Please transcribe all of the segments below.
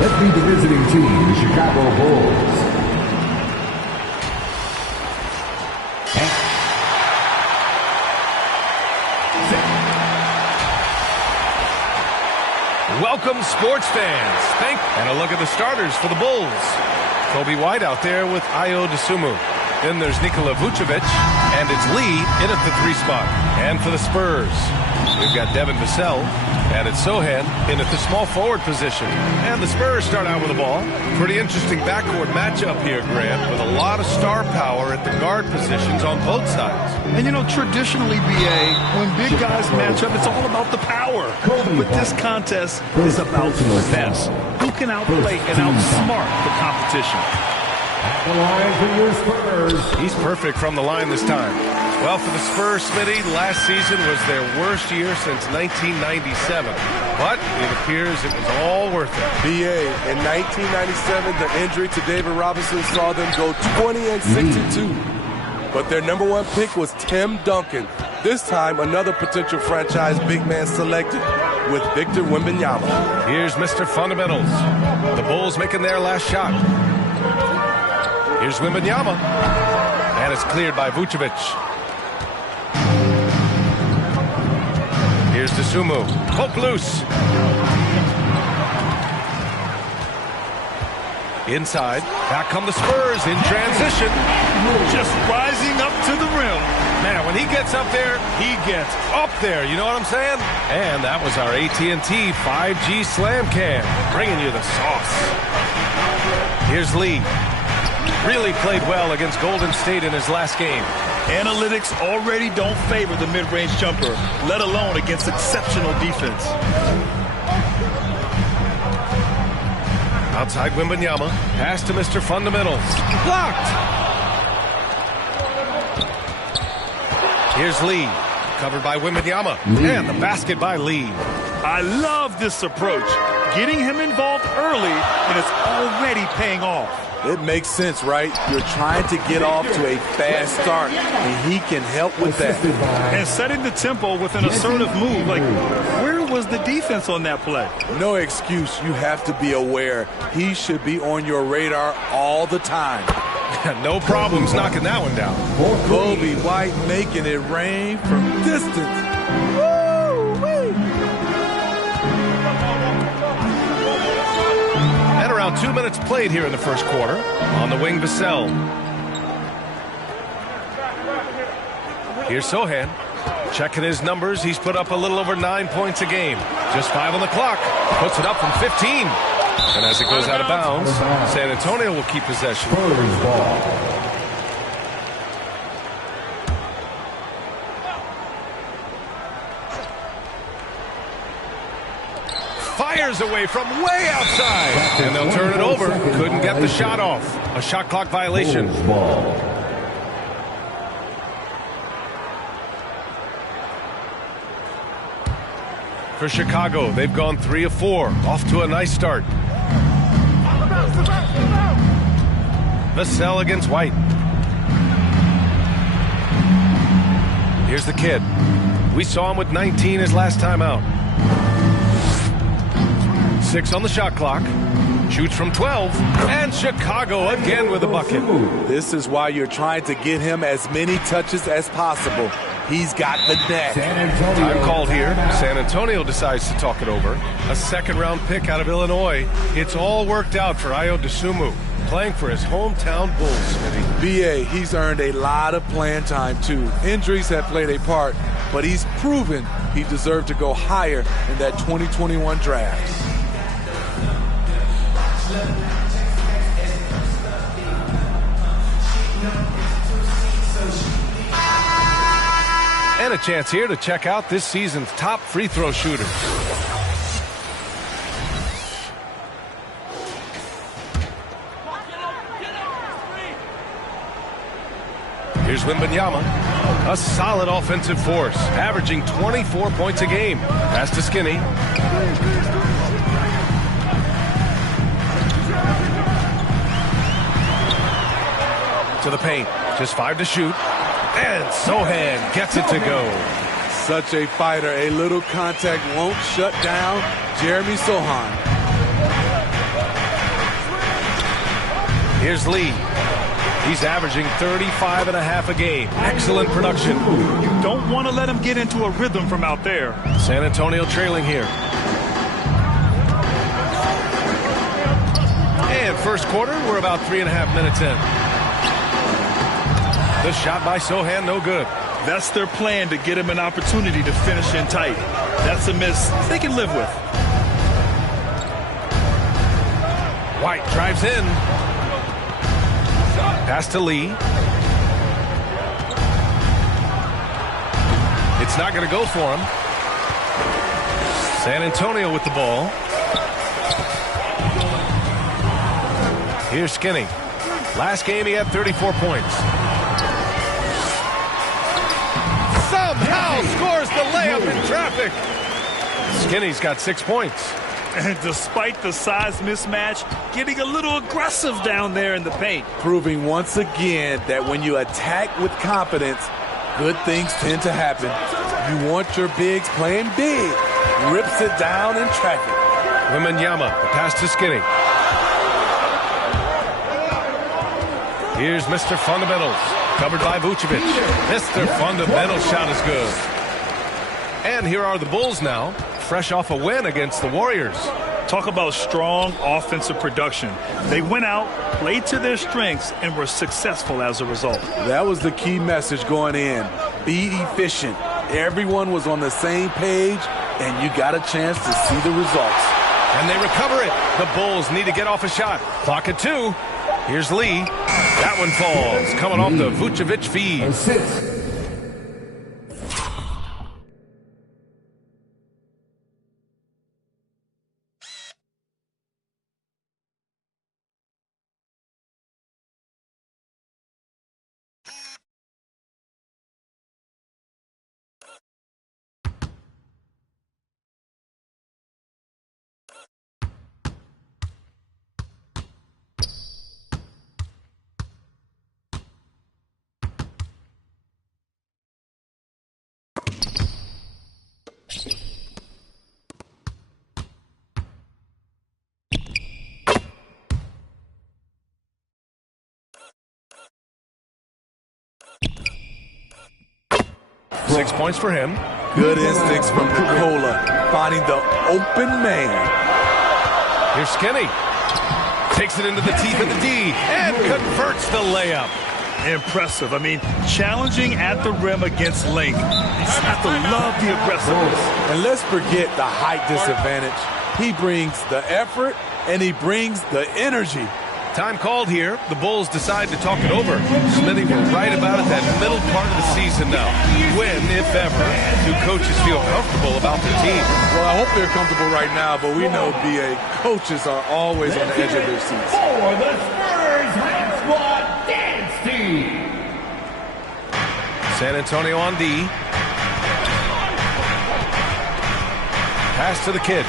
Let's meet the visiting team, the Chicago Bulls. Welcome, sports fans. And a look at the starters for the Bulls. Kobe White out there with Ayo Dosunmu. Then there's Nikola Vucevic, and it's Lee in at the 3 spot. And for the Spurs, we've got Devin Vassell, and it's Sochan in at the small forward position. And the Spurs start out with the ball. Pretty interesting backcourt matchup here, Grant, with a lot of star power at the guard positions on both sides. And, you know, traditionally, B.A., when big guys match up, it's all about the power. But this contest is about finesse. Who can outplay and outsmart the competition? At the line for your Spurs. He's perfect from the line this time. Well, for the Spurs, Smitty, last season was their worst year since 1997. But it appears it was all worth it. B.A., in 1997, the injury to David Robinson saw them go 20-62. But their number 1 pick was Tim Duncan. This time, another potential franchise big man selected with Victor Wembanyama. Here's Mr. Fundamentals. The Bulls making their last shot. Here's Wembanyama. And it's cleared by Vucevic. Here's Dosunmu. Poke loose. Inside. Back come the Spurs in transition. Just rising up to the rim. Man, when he gets up there, he gets up there. You know what I'm saying? And that was our AT&T 5G Slam Cam, bringing you the sauce. Here's Lee. Really played well against Golden State in his last game. Analytics already don't favor the mid-range jumper, let alone against exceptional defense. Outside Wembanyama. Pass to Mr. Fundamentals. Blocked! Here's Lee. Covered by Wembanyama. And the basket by Lee. I love this approach. Getting him involved early, and it's already paying off. It makes sense, right? You're trying to get off to a fast start, and he can help with that. And setting the tempo with an assertive move. Like, where was the defense on that play? No excuse. You have to be aware. He should be on your radar all the time. No problems knocking that one down. Kobe White making it rain from distance. And around 2 minutes played here in the first quarter. On the wing, Vassell. Here's Sochan. Checking his numbers. He's put up a little over 9 points a game. Just 5 on the clock. Puts it up from 15. And as it goes out of bounds, San Antonio will keep possession. Fires away from way outside. And they'll turn it over. Couldn't get the shot off. A shot clock violation. For Chicago, they've gone 3 of 4. Off to a nice start. Vassell against White. Here's the kid. We saw him with 19 his last time out. 6 on the shot clock. Shoots from 12. And Chicago again with a bucket. This is why you're trying to get him as many touches as possible. He's got the net. Time called here. San Antonio decides to talk it over. A second-round pick out of Illinois. It's all worked out for Ayo Dosunmu, playing for his hometown Bulls, Smitty. B.A., he's earned a lot of playing time, too. Injuries have played a part, but he's proven he deserved to go higher in that 2021 draft. And a chance here to check out this season's top free throw shooters. Here's Wembanyama. A solid offensive force, averaging 24 points a game. Pass to Skinny. To the paint. Just 5 to shoot. And Sochan gets it to go. Such a fighter. A little contact won't shut down Jeremy Sochan. Here's Lee. He's averaging 35 and a half a game. Excellent production. You don't want to let him get into a rhythm from out there. San Antonio trailing here. And first quarter, we're about 3.5 minutes in. The shot by Sochan, no good. That's their plan, to get him an opportunity to finish in tight. That's a miss they can live with. White drives in. Pass to Lee. It's not going to go for him. San Antonio with the ball. Here's Skinny. Last game he had 34 points. Somehow scores the layup in traffic. Skinny's got 6 points. And despite the size mismatch, getting a little aggressive down there in the paint. Proving once again that when you attack with confidence, good things tend to happen. You want your bigs playing big. Rips it down in traffic. Wembanyama, the pass to Skinny. Here's Mr. Fundamentals, covered by Vucevic. Mr. Fundamental shot is good. And here are the Bulls now, fresh off a win against the Warriors. Talk about strong offensive production. They went out, played to their strengths, and were successful as a result. That was the key message going in. Be efficient. Everyone was on the same page, and you got a chance to see the results. And they recover it. The Bulls need to get off a shot. Clock at 2. Here's Lee. That one falls, coming off the Vucevic feed. Assist. Six points for him. Good instincts from Nicola, finding the open man. Here's Skinny. Takes it into the teeth of the D and converts the layup. Impressive. I mean, challenging at the rim against length. You just have to love the aggressiveness. And let's forget the height disadvantage. He brings the effort, and he brings the energy. Time called here. The Bulls decide to talk it over. Smitty, we're right about it, that middle part of the season now. When, if ever, do coaches feel comfortable about their team? Well, I hope they're comfortable right now, but we know, BA, coaches are always on the edge of their seats. For the Spurs Red Squad Dance Team. San Antonio on D. Pass to the kid.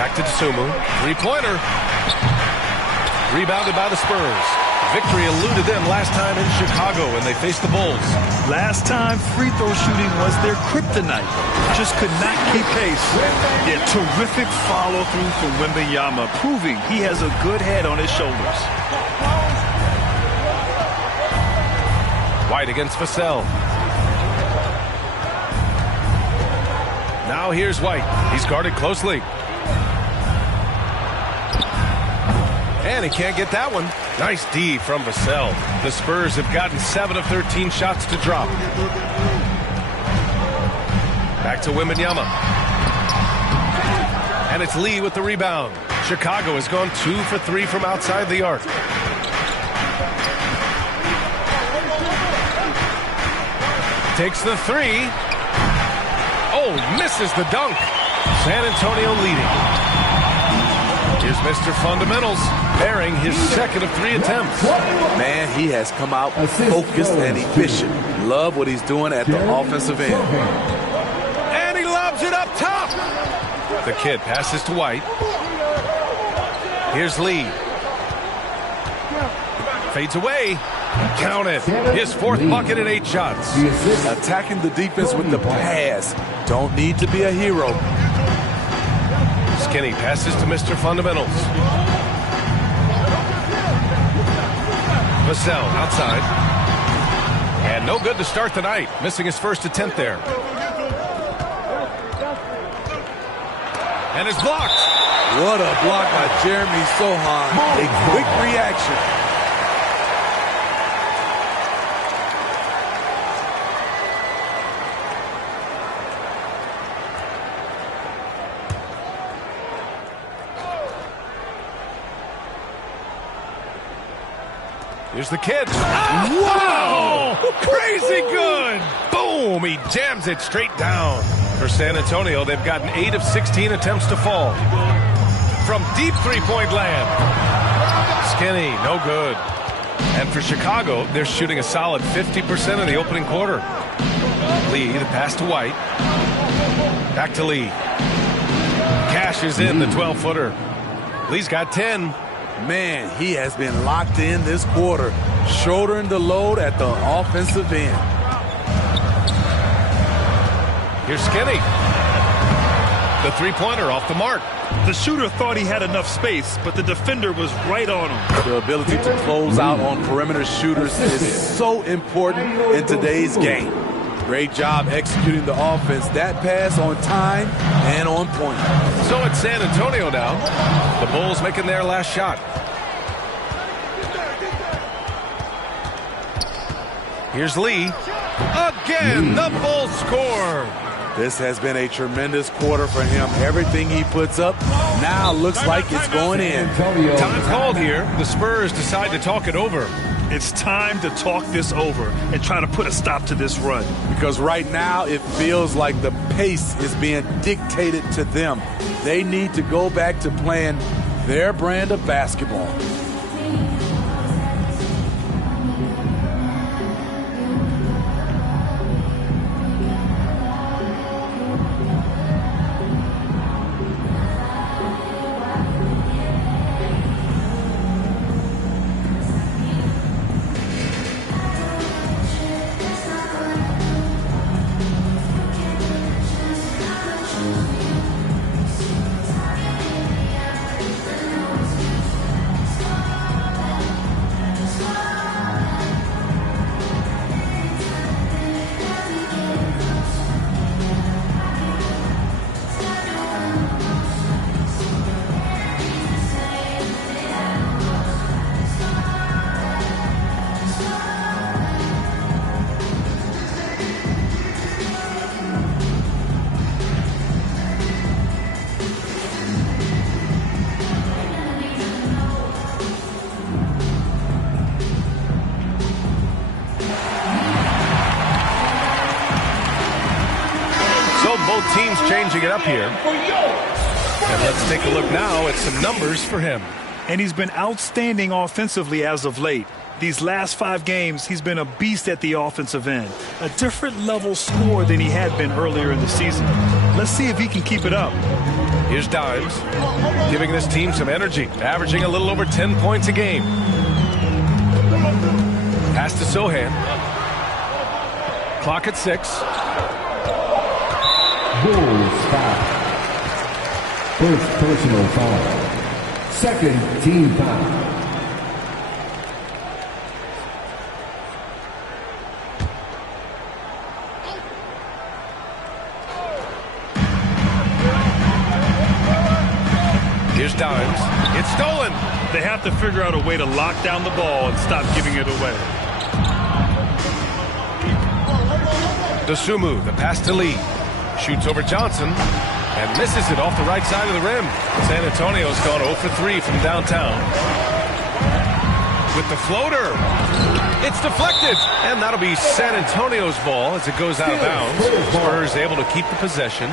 Back to Dosunmu. Three-pointer. Rebounded by the Spurs. Victory eluded them last time in Chicago when they faced the Bulls. Last time, free throw shooting was their kryptonite. Just could not keep pace. Yeah, terrific follow-through from Wembanyama, proving he has a good head on his shoulders. White against Vassell. Now here's White. He's guarded closely. And he can't get that one. Nice D from Vassell. The Spurs have gotten 7 of 13 shots to drop. Back to Wembanyama. And it's Lee with the rebound. Chicago has gone 2 for 3 from outside the arc. Takes the 3. Oh, misses the dunk. San Antonio leading. Here's Mr. Fundamentals, bearing his second of 3 attempts. Man, he has come out focused and efficient. Love what he's doing at the offensive end. And he lobs it up top. The kid passes to White. Here's Lee. Fades away. Count it. His 4th bucket in 8 shots. Attacking the defense with the pass. Don't need to be a hero. Skinny passes to Mr. Fundamentals. Vassell outside. And no good to start the night. Missing his first attempt there. And it's blocked. What a block by Jeremy Sochan. A quick reaction. Here's the kid. Wow! Crazy good! Boom! He jams it straight down. For San Antonio, they've gotten 8 of 16 attempts to fall. From deep three-point land. Skinny, no good. And for Chicago, they're shooting a solid 50% in the opening quarter. Lee, the pass to White. Back to Lee. Cashes in the 12-footer. Lee's got 10. Man, he has been locked in this quarter, shouldering the load at the offensive end. Here's Skinny. The three-pointer off the mark. The shooter thought he had enough space, but the defender was right on him. The ability to close out on perimeter shooters is so important in today's game. Great job executing the offense. That pass on time and on point. So it's San Antonio now. The Bulls making their last shot. Here's Lee. Again, the Bulls score. This has been a tremendous quarter for him. Everything he puts up now looks like it's going in. Time called here. The Spurs decide to talk it over. It's time to talk this over and try to put a stop to this run. Because right now it feels like the pace is being dictated to them. They need to go back to playing their brand of basketball. Both teams changing it up here. And let's take a look now at some numbers for him. And he's been outstanding offensively as of late. These last 5 games, he's been a beast at the offensive end. A different level score than he had been earlier in the season. Let's see if he can keep it up. Here's Dimes, giving this team some energy, averaging a little over 10 points a game. Pass to Sochan. Clock at 6. Bulls foul. First personal foul. Second team foul. Here's Dimes. It's stolen. They have to figure out a way to lock down the ball and stop giving it away. Dosunmu, the pass to Lee. Shoots over Johnson and misses it off the right side of the rim. San Antonio's gone 0 for 3 from downtown. With the floater. It's deflected. And that'll be San Antonio's ball as it goes out of bounds. Spurs able to keep the possession.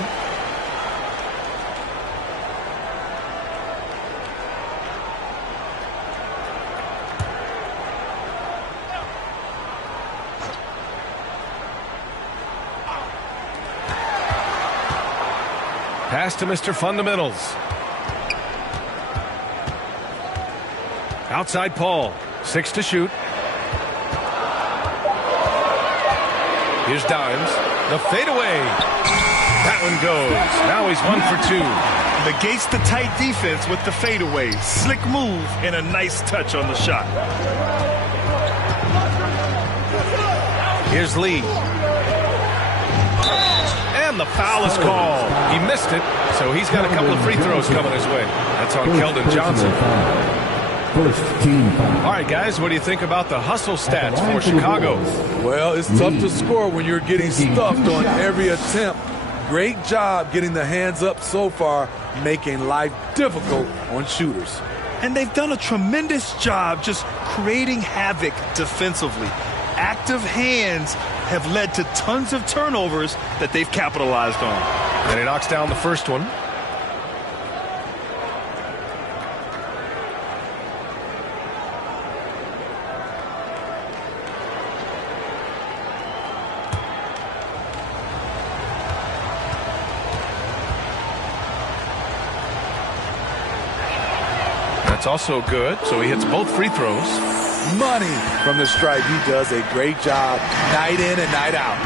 Pass to Mr. Fundamentals. Outside Paul. 6 to shoot. Here's Dimes. The fadeaway. that one goes. Now he's 1 for 2. Negates the tight defense with the fadeaway. Slick move and a nice touch on the shot. Here's Lee. And the foul is called. He missed it, so he's got a couple of free throws coming his way. That's on Keldon Johnson. First team foul. All right, guys, what do you think about the hustle stats for Chicago? Well, it's tough to score when you're getting stuffed on every attempt. Great job getting the hands up so far, making life difficult on shooters. And they've done a tremendous job just creating havoc defensively. Active hands have led to tons of turnovers that they've capitalized on. And he knocks down the first one. That's also good, so he hits both free throws. Money from the stripe. He does a great job night in and night out.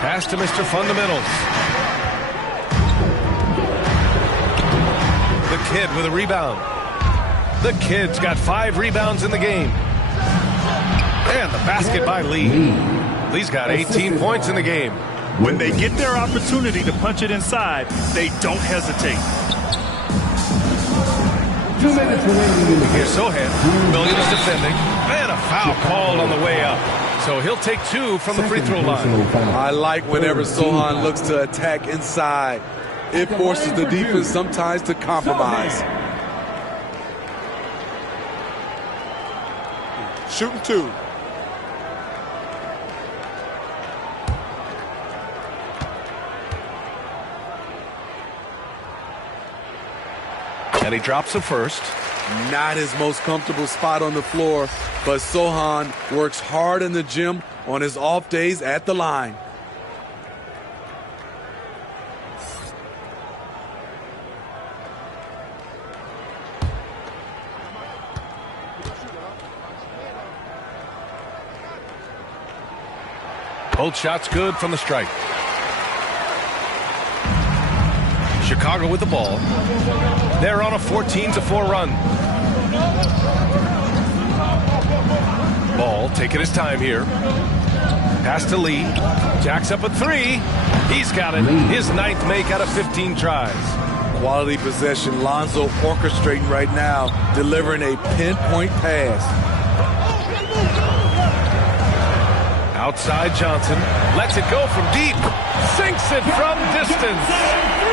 Pass to Mr. Fundamentals. The kid with a rebound. The kid's got 5 rebounds in the game. And the basket by Lee. Lee's got 18 points in the game. When they get their opportunity to punch it inside, they don't hesitate. 2 minutes remaining in the game. Here's Sohan. Williams defending. And a foul called on the way up. So he'll take 2 from the free throw line. I like whenever Sohan looks to attack inside. It forces the defense sometimes to compromise. Shooting 2. And he drops the first. Not his most comfortable spot on the floor, but Sohan works hard in the gym on his off days at the line. Both shots good from the stripe. Chicago with the ball. They're on a 14-4 run. Ball taking his time here. Pass to Lee. Jacks up a 3. He's got it. His 9th make out of 15 tries. Quality possession. Lonzo orchestrating right now, delivering a pinpoint pass. Outside Johnson. Lets it go from deep. Sinks it from distance.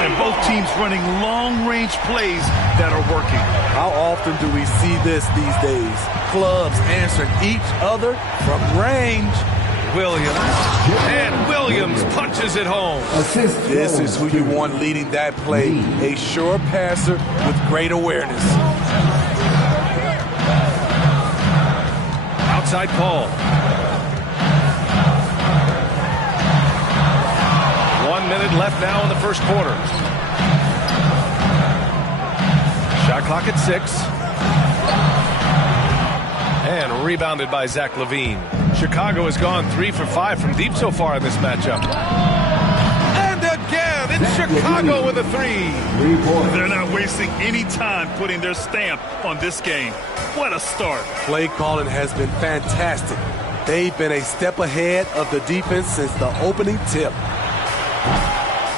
And both teams running long-range plays that are working. How often do we see this these days? Clubs answering each other from range. Williams. And Williams punches it home. This is who you want leading that play. A sure passer with great awareness. Outside Paul. 1 minute left now in the first quarter. Shot clock at 6. And rebounded by Zach LaVine. Chicago has gone 3 for 5 from deep so far in this matchup. And again, it's Chicago with a 3. They're not wasting any time putting their stamp on this game. What a start. Play calling has been fantastic. They've been a step ahead of the defense since the opening tip.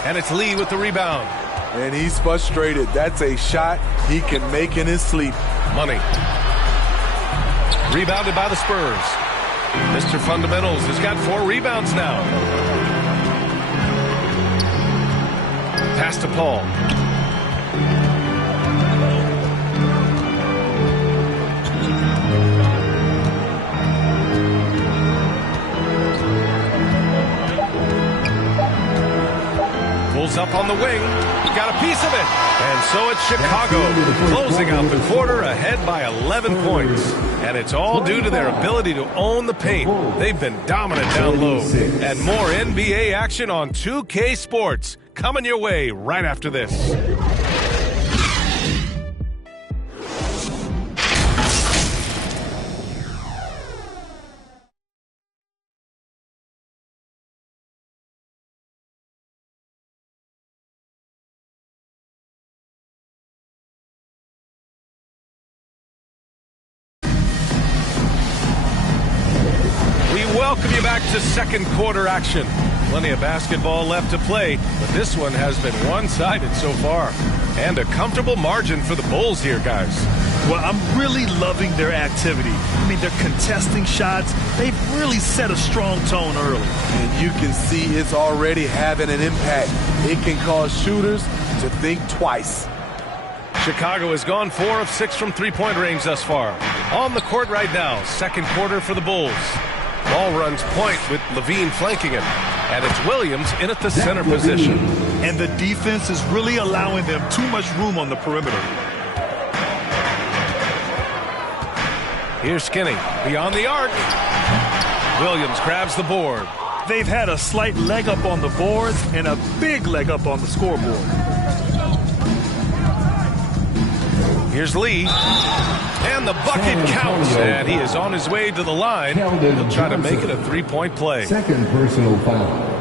And it's Lee with the rebound. And he's frustrated. That's a shot he can make in his sleep. Money. Rebounded by the Spurs. Mr. Fundamentals has got 4 rebounds now. Pass to Paul. Pulls up on the wing. Got a piece of it. And so it's Chicago closing out the quarter ahead by 11 points. And it's all due to their ability to own the paint. They've been dominant down low. And more NBA action on 2K Sports coming your way right after this. back to second quarter action. Plenty of basketball left to play, but this one has been one-sided so far. And a comfortable margin for the Bulls here, guys. Well, I'm really loving their activity. I mean, they're contesting shots. They've really set a strong tone early. And you can see it's already having an impact. It can cause shooters to think twice. Chicago has gone 4 of 6 from three-point range thus far. On the court right now, second quarter for the Bulls. Ball runs point with Levine flanking him. And it's Williams in at the center position. And the defense is really allowing them too much room on the perimeter. Here's Skinny beyond the arc. Williams grabs the board. They've had a slight leg up on the boards and a big leg up on the scoreboard. Here's Lee. And the bucket counts. And he is on his way to the line. He'll try to make it a three-point play. Second personal foul.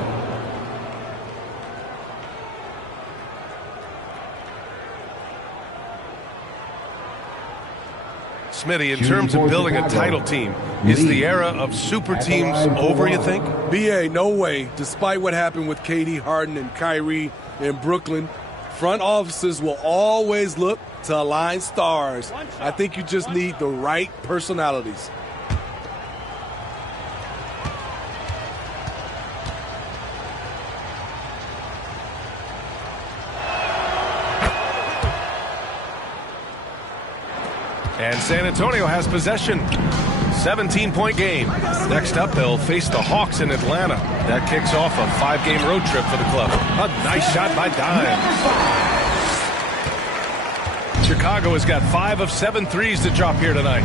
Smitty, in terms of building a title team, is the era of super teams over, you think? BA, no way. Despite what happened with KD, Harden, and Kyrie in Brooklyn, front offices will always look to align stars. I think you just need the right personalities. And San Antonio has possession. 17-point game. Next up, they'll face the Hawks in Atlanta. That kicks off a 5-game road trip for the club. A nice shot by Dime. Chicago has got 5 of 7 threes to drop here tonight.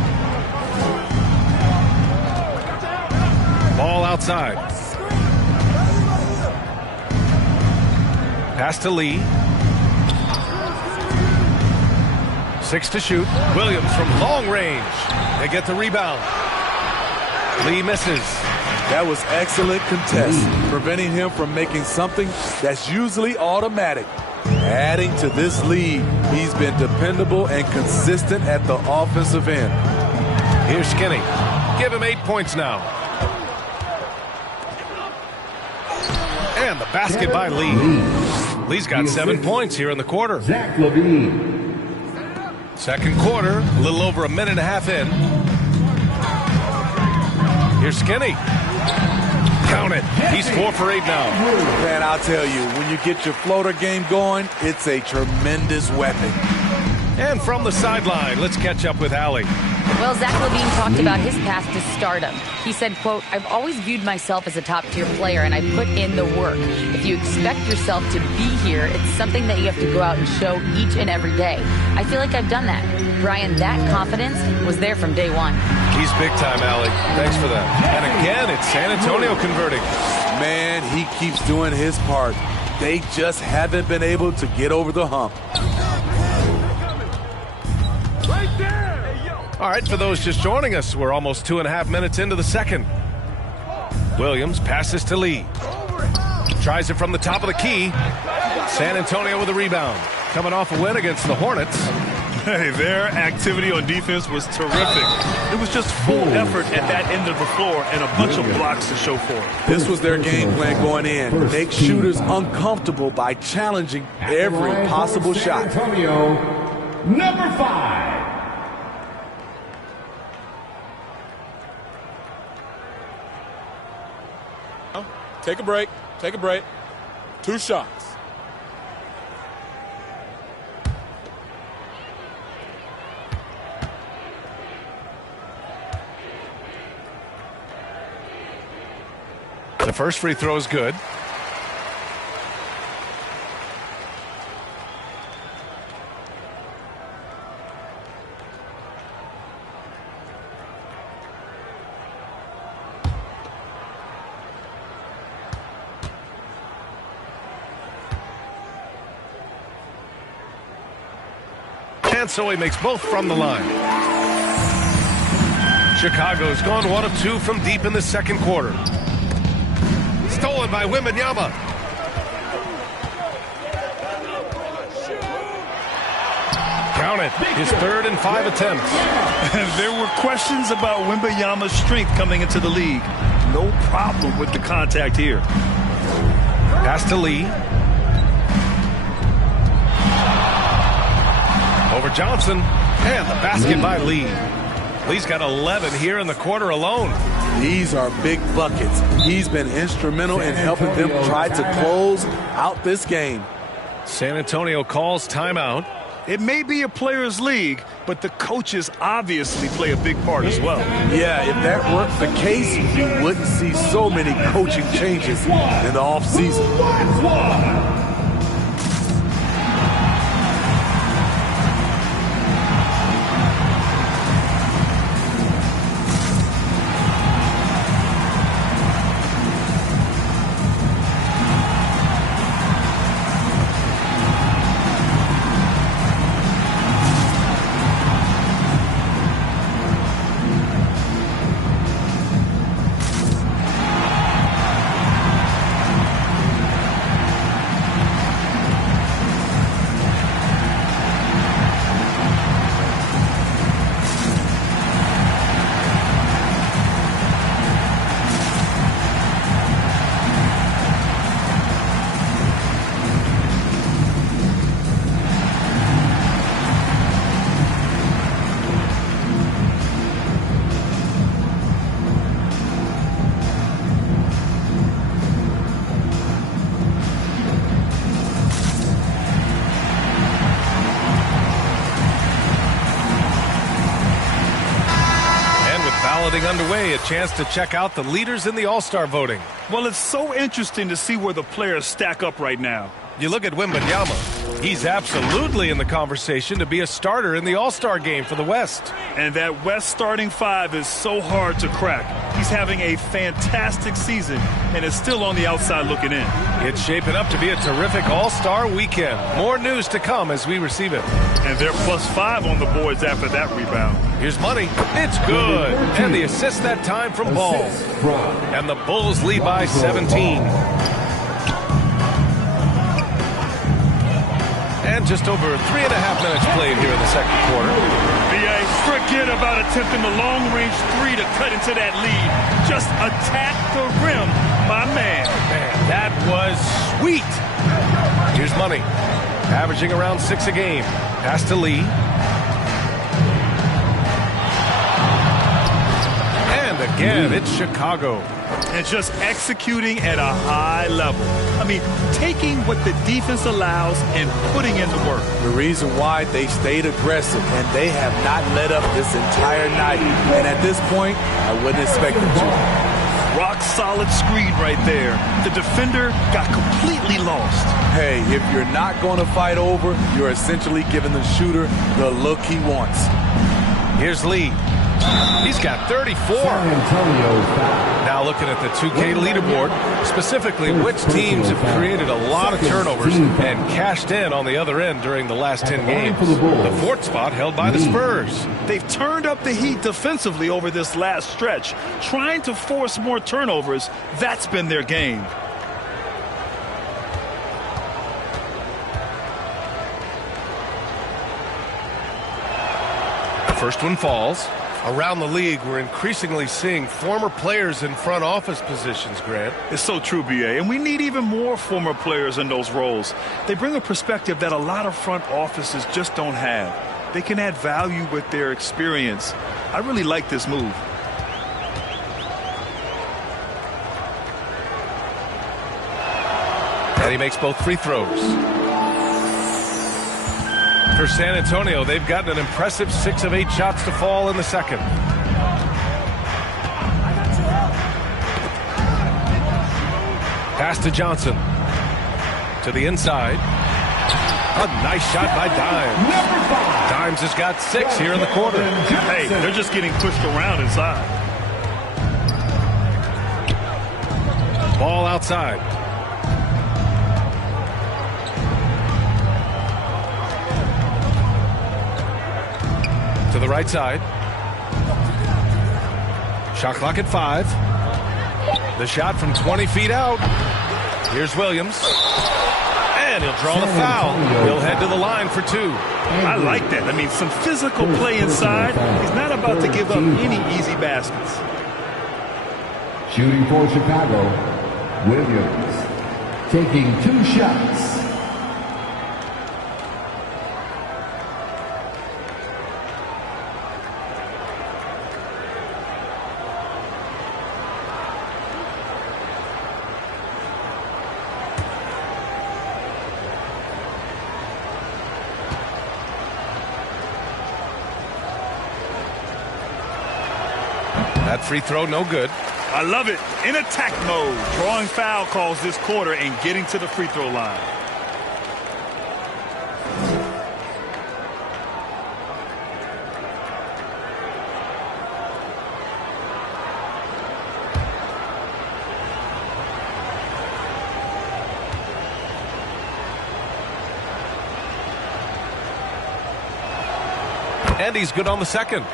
Ball outside. Pass to Lee. 6 to shoot. Williams from long range. They get the rebound. Lee misses. That was excellent contest, preventing him from making something that's usually automatic. Adding to this lead, he's been dependable and consistent at the offensive end. Here's Skinny. Give him 8 points now. And the basket by Lee. Lee's got 7 points here in the quarter. Zach LaVine. Second quarter, a little over a minute and a half in. Here's Skinny. Count it. He's 4 for 8 now. Man, I'll tell you, when you get your floater game going, it's a tremendous weapon. And from the sideline, let's catch up with Allie. Well, Zach LaVine talked about his path to stardom. He said, quote, "I've always viewed myself as a top-tier player, and I put in the work. If you expect yourself to be here, it's something that you have to go out and show each and every day. I feel like I've done that." Brian, that confidence was there from day one. He's big time, Allie. Thanks for that. And again, it's San Antonio converting. Man, he keeps doing his part. They just haven't been able to get over the hump. All right, for those just joining us, we're almost 2.5 minutes into the second. Williams passes to Lee. Tries it from the top of the key. San Antonio with a rebound. Coming off a win against the Hornets. Hey, their activity on defense was terrific. It was just full effort at that end of the floor and a bunch of blocks to show for it. This was their game plan going in. Make shooters uncomfortable by challenging every possible shot. Antonio, number 5. Take a break. Take a break. 2 shots. The first free throw is good. And so he makes both from the line. Chicago's gone 1 of 2 from deep in the second quarter. Stolen by Wembanyama. Count it. His 3rd and 5 attempts. There were questions about Wembanyama's strength coming into the league. no problem with the contact here. Pass to Lee. Over Johnson. And the basket by Lee. Lee's got 11 here in the quarter alone. These are big buckets. He's been instrumental in helping them try to close out this game. San Antonio calls timeout. It may be a players' league, but the coaches obviously play a big part as well. Yeah, if that weren't the case, you wouldn't see so many coaching changes in the offseason. Underway, a chance to check out the leaders in the All-Star voting. Well, it's so interesting to see where the players stack up right now. You look at Wembanyama. He's absolutely in the conversation to be a starter in the All-Star game for the West. And that West starting five is so hard to crack. He's having a fantastic season and is still on the outside looking in. It's shaping up to be a terrific All-Star weekend. More news to come as we receive it. And they're +5 on the boards after that rebound. Here's Money. It's good. And the assist that time from Ball. And the Bulls lead by 17. And just over 3.5 minutes played here in the second quarter. B.A., forget about attempting the long-range three to cut into that lead. Just attack the rim, my man. Man, that was sweet. Here's Money. Averaging around 6 a game. Pass to Lee. And again, it's Chicago. And just executing at a high level. I mean, taking what the defense allows and putting in the work. The reason why they stayed aggressive, and they have not let up this entire night. And at this point, I wouldn't expect them to. Rock solid screen right there. The defender got completely lost. Hey, if you're not going to fight over, you're essentially giving the shooter the look he wants. Here's Lee. He's got 34. Now looking at the 2K leaderboard, specifically which teams have created a lot of turnovers and cashed in on the other end during the last 10 games. The fourth spot held by the Spurs. They've turned up the heat defensively over this last stretch, trying to force more turnovers. That's been their game. First one falls. Around the league, we're increasingly seeing former players in front office positions, Grant. It's so true, B.A., and we need even more former players in those roles. They bring a perspective that a lot of front offices just don't have. They can add value with their experience. I really like this move. And he makes both free throws. For San Antonio, they've gotten an impressive 6 of 8 shots to fall in the second. Pass to Johnson. To the inside. A nice shot by Dimes. Dimes has got 6 here in the quarter. Hey, they're just getting pushed around inside. Ball outside. To the right side. Shot clock at 5. The shot from 20 feet out. Here's Williams. And he'll draw the foul. He'll head to the line for 2. I like that. I mean, some physical play inside. He's not about to give up any easy baskets. Shooting for Chicago, Williams. Taking 2 shots. That free throw, no good. I love it. In attack mode, drawing foul calls this quarter and getting to the free throw line. And he's good on the second.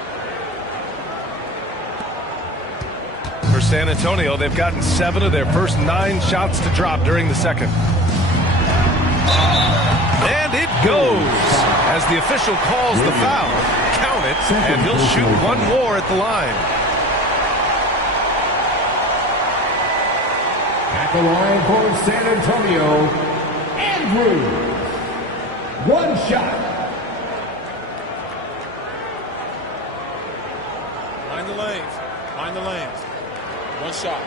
For San Antonio, they've gotten 7 of their first 9 shots to drop during the second. And it goes as the official calls the foul. Count it, and he'll shoot 1 more at the line. At the line for San Antonio, Andrews. 1 shot. Find the lanes. Find the lanes. 1 shot.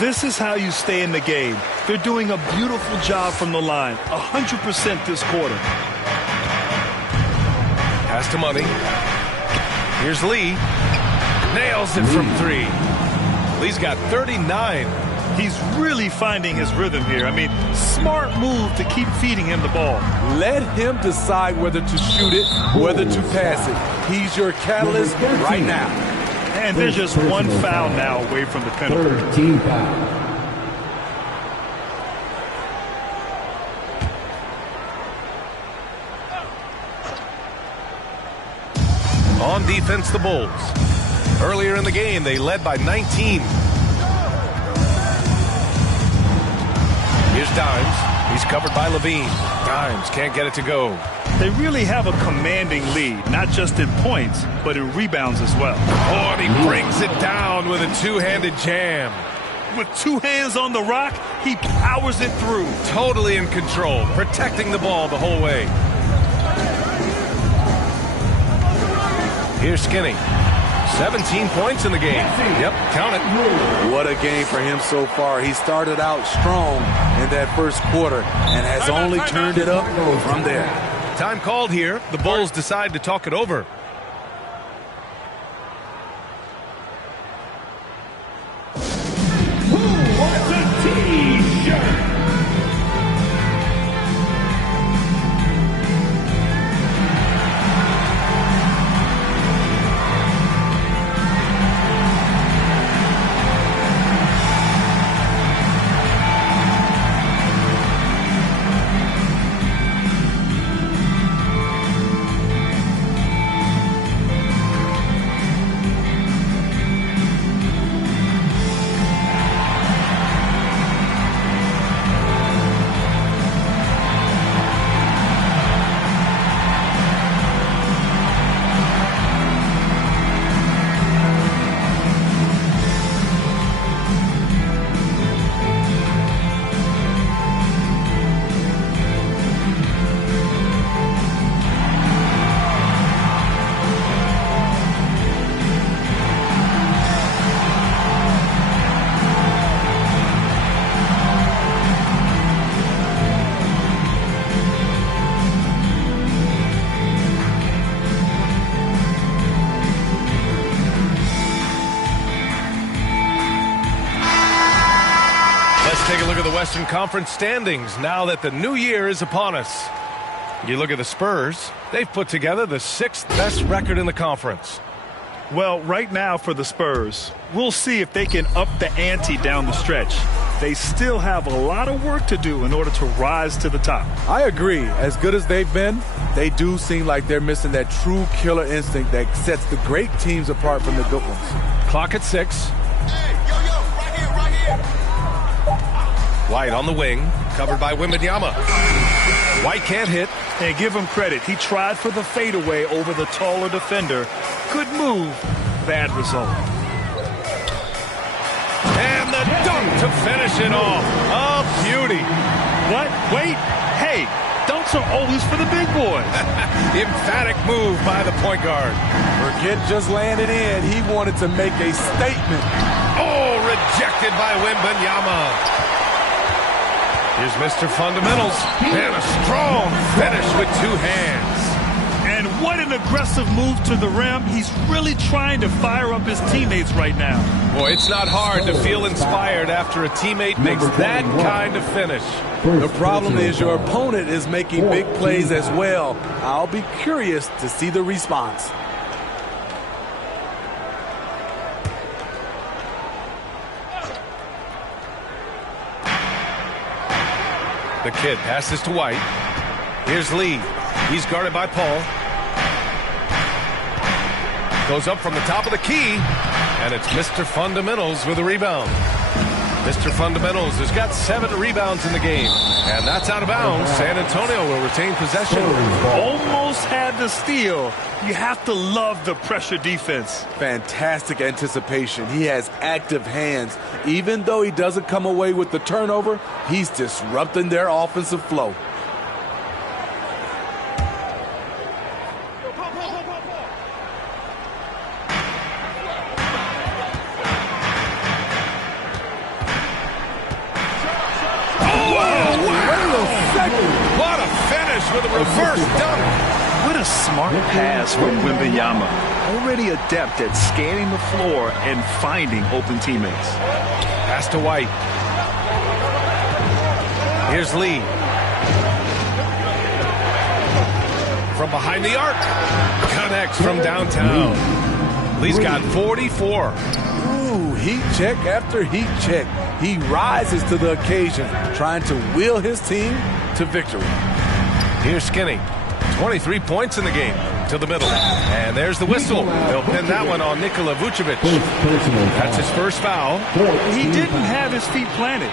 This is how you stay in the game. They're doing a beautiful job from the line. 100% this quarter. Pass to Money. Here's Lee. Nails it from 3. Lee's got 39. He's really finding his rhythm here. I mean, smart move to keep feeding him the ball. Let him decide whether to shoot it, whether to pass it. He's your catalyst right now. And there's just 1 foul now away from the penalty. 13 foul. On defense, the Bulls. Earlier in the game, they led by 19. Here's Dimes. He's covered by Levine. Dimes can't get it to go. They really have a commanding lead, not just in points, but in rebounds as well. Oh, and he brings it down with a 2-handed jam. With 2 hands on the rock, he powers it through. Totally in control, protecting the ball the whole way. Here's Skinny. 17 points in the game. Yep, count it. What a game for him so far. He started out strong in that first quarter and has only turned it up from there. Time called here. The Bulls decide to talk it over. Who wants a T-shirt? Let's take a look at the Western Conference standings now that the new year is upon us. You look at the Spurs, they've put together the 6th best record in the conference. Well, right now for the Spurs, we'll see if they can up the ante down the stretch. They still have a lot of work to do in order to rise to the top. I agree. As good as they've been, they do seem like they're missing that true killer instinct that sets the great teams apart from the good ones. Clock at 6. Hey, yo, right here, right here. White on the wing. Covered by Wembanyama. White can't hit. And give him credit. He tried for the fadeaway over the taller defender. Good move, bad result. And the dunk to finish it off. A beauty. What? Wait. Hey, dunks are always for the big boys. Emphatic move by the point guard. Forget just laying it in. He wanted to make a statement. Oh, rejected by Wembanyama. Here's Mr. Fundamentals. And a strong finish with two hands. And what an aggressive move to the rim. He's really trying to fire up his teammates right now. Boy, it's not hard to feel inspired after a teammate makes that kind of finish. The problem is your opponent is making big plays as well. I'll be curious to see the response. The kid passes to White. Here's Lee. He's guarded by Paul. Goes up from the top of the key. And it's Mr. Fundamentals with a rebound. Mr. Fundamentals has got 7 rebounds in the game. And that's out of bounds. San Antonio will retain possession. Almost had the steal. You have to love the pressure defense. Fantastic anticipation. He has active hands. Even though he doesn't come away with the turnover, he's disrupting their offensive flow. What a finish with a reverse dunk. What a smart pass from Wembanyama. Already adept at scanning the floor and finding open teammates. Pass to White. Here's Lee. From behind the arc. Connects from downtown. Lee's got 44. Ooh, heat check after heat check. He rises to the occasion, trying to wheel his team to victory. Here's Skinny. 23 points in the game. To the middle. And there's the whistle. They'll pin that one on Nikola Vucevic. That's his first foul. He didn't have his feet planted.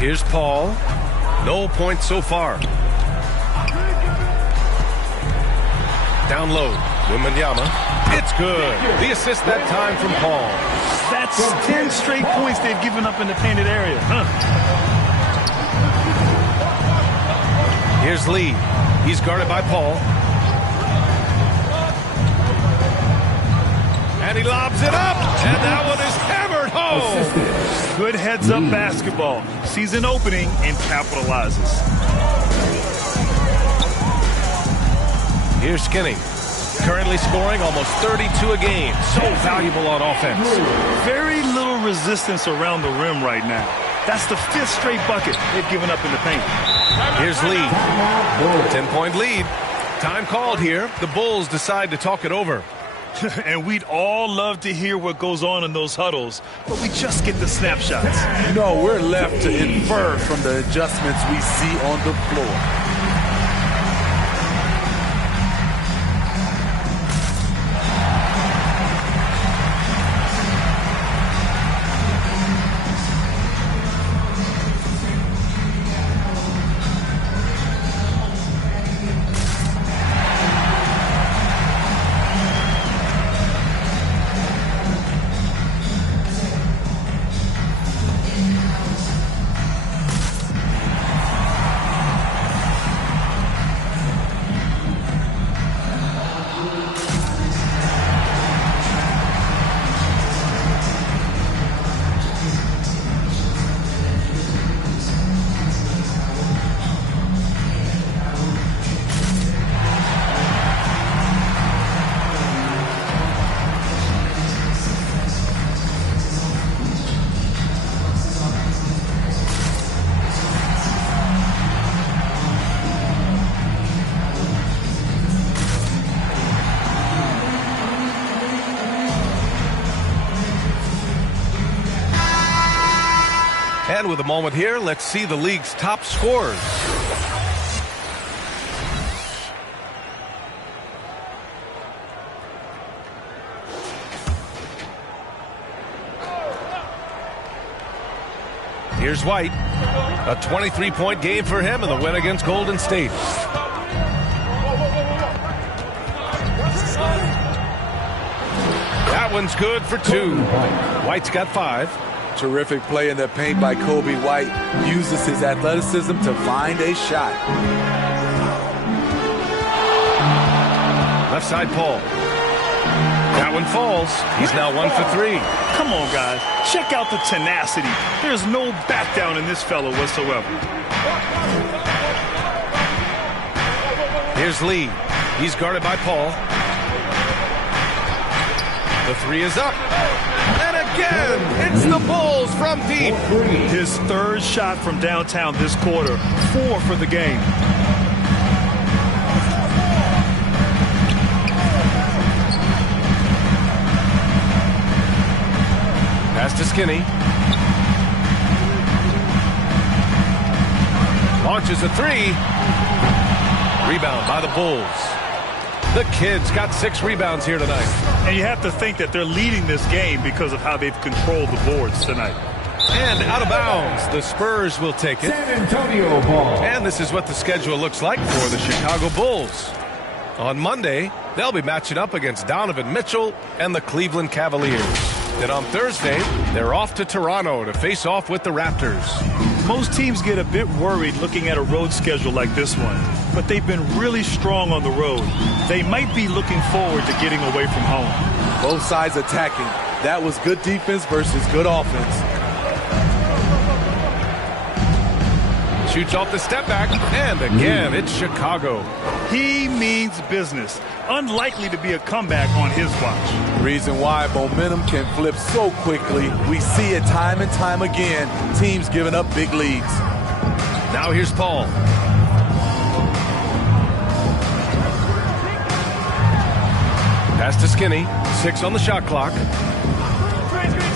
Here's Paul. No points so far. Down low. Wembanyama. It's good. The assist that time from Paul. That's 10 straight points they've given up in the painted area. Here's Lee. He's guarded by Paul. And he lobs it up. And that one is hammered home. Good heads-up basketball. Sees an opening and capitalizes. Here's Skinny. Currently scoring almost 32 a game. So valuable on offense. Very little resistance around the rim right now. That's the 5th straight bucket they've given up in the paint. Here's Lee. 10-point lead. Time called here. The Bulls decide to talk it over. And we'd all love to hear what goes on in those huddles, but we just get the snapshots. No, we're left to infer from the adjustments we see on the floor. And with a moment here, let's see the league's top scorers. Here's White. A 23-point game for him in the win against Golden State. That one's good for 2. White's got 5. Terrific play in the paint by Coby White. Uses his athleticism to find a shot. Left side, Paul. That one falls. He's now 1 for 3. Come on, guys. Check out the tenacity. There's no back down in this fellow whatsoever. Here's Lee. He's guarded by Paul. The 3 is up. And again, it's the Bulls from deep. His 3rd shot from downtown this quarter. 4 for the game. Pass to Skinny. Launches a 3. Rebound by the Bulls. The Kids got 6 rebounds here tonight. And you have to think that they're leading this game because of how they've controlled the boards tonight. And out of bounds. The Spurs will take it. San Antonio ball. And this is what the schedule looks like for the Chicago Bulls. On Monday, they'll be matching up against Donovan Mitchell and the Cleveland Cavaliers. Then on Thursday, they're off to Toronto to face off with the Raptors. Most teams get a bit worried looking at a road schedule like this one, but they've been really strong on the road. They might be looking forward to getting away from home. Both sides attacking. That was good defense versus good offense. Shoots off the step back, and again, it's Chicago. He means business. Unlikely to be a comeback on his watch. Reason why momentum can flip so quickly. We see it time and time again. Teams giving up big leads. Now here's Paul. Pass to Skinny. 6 on the shot clock.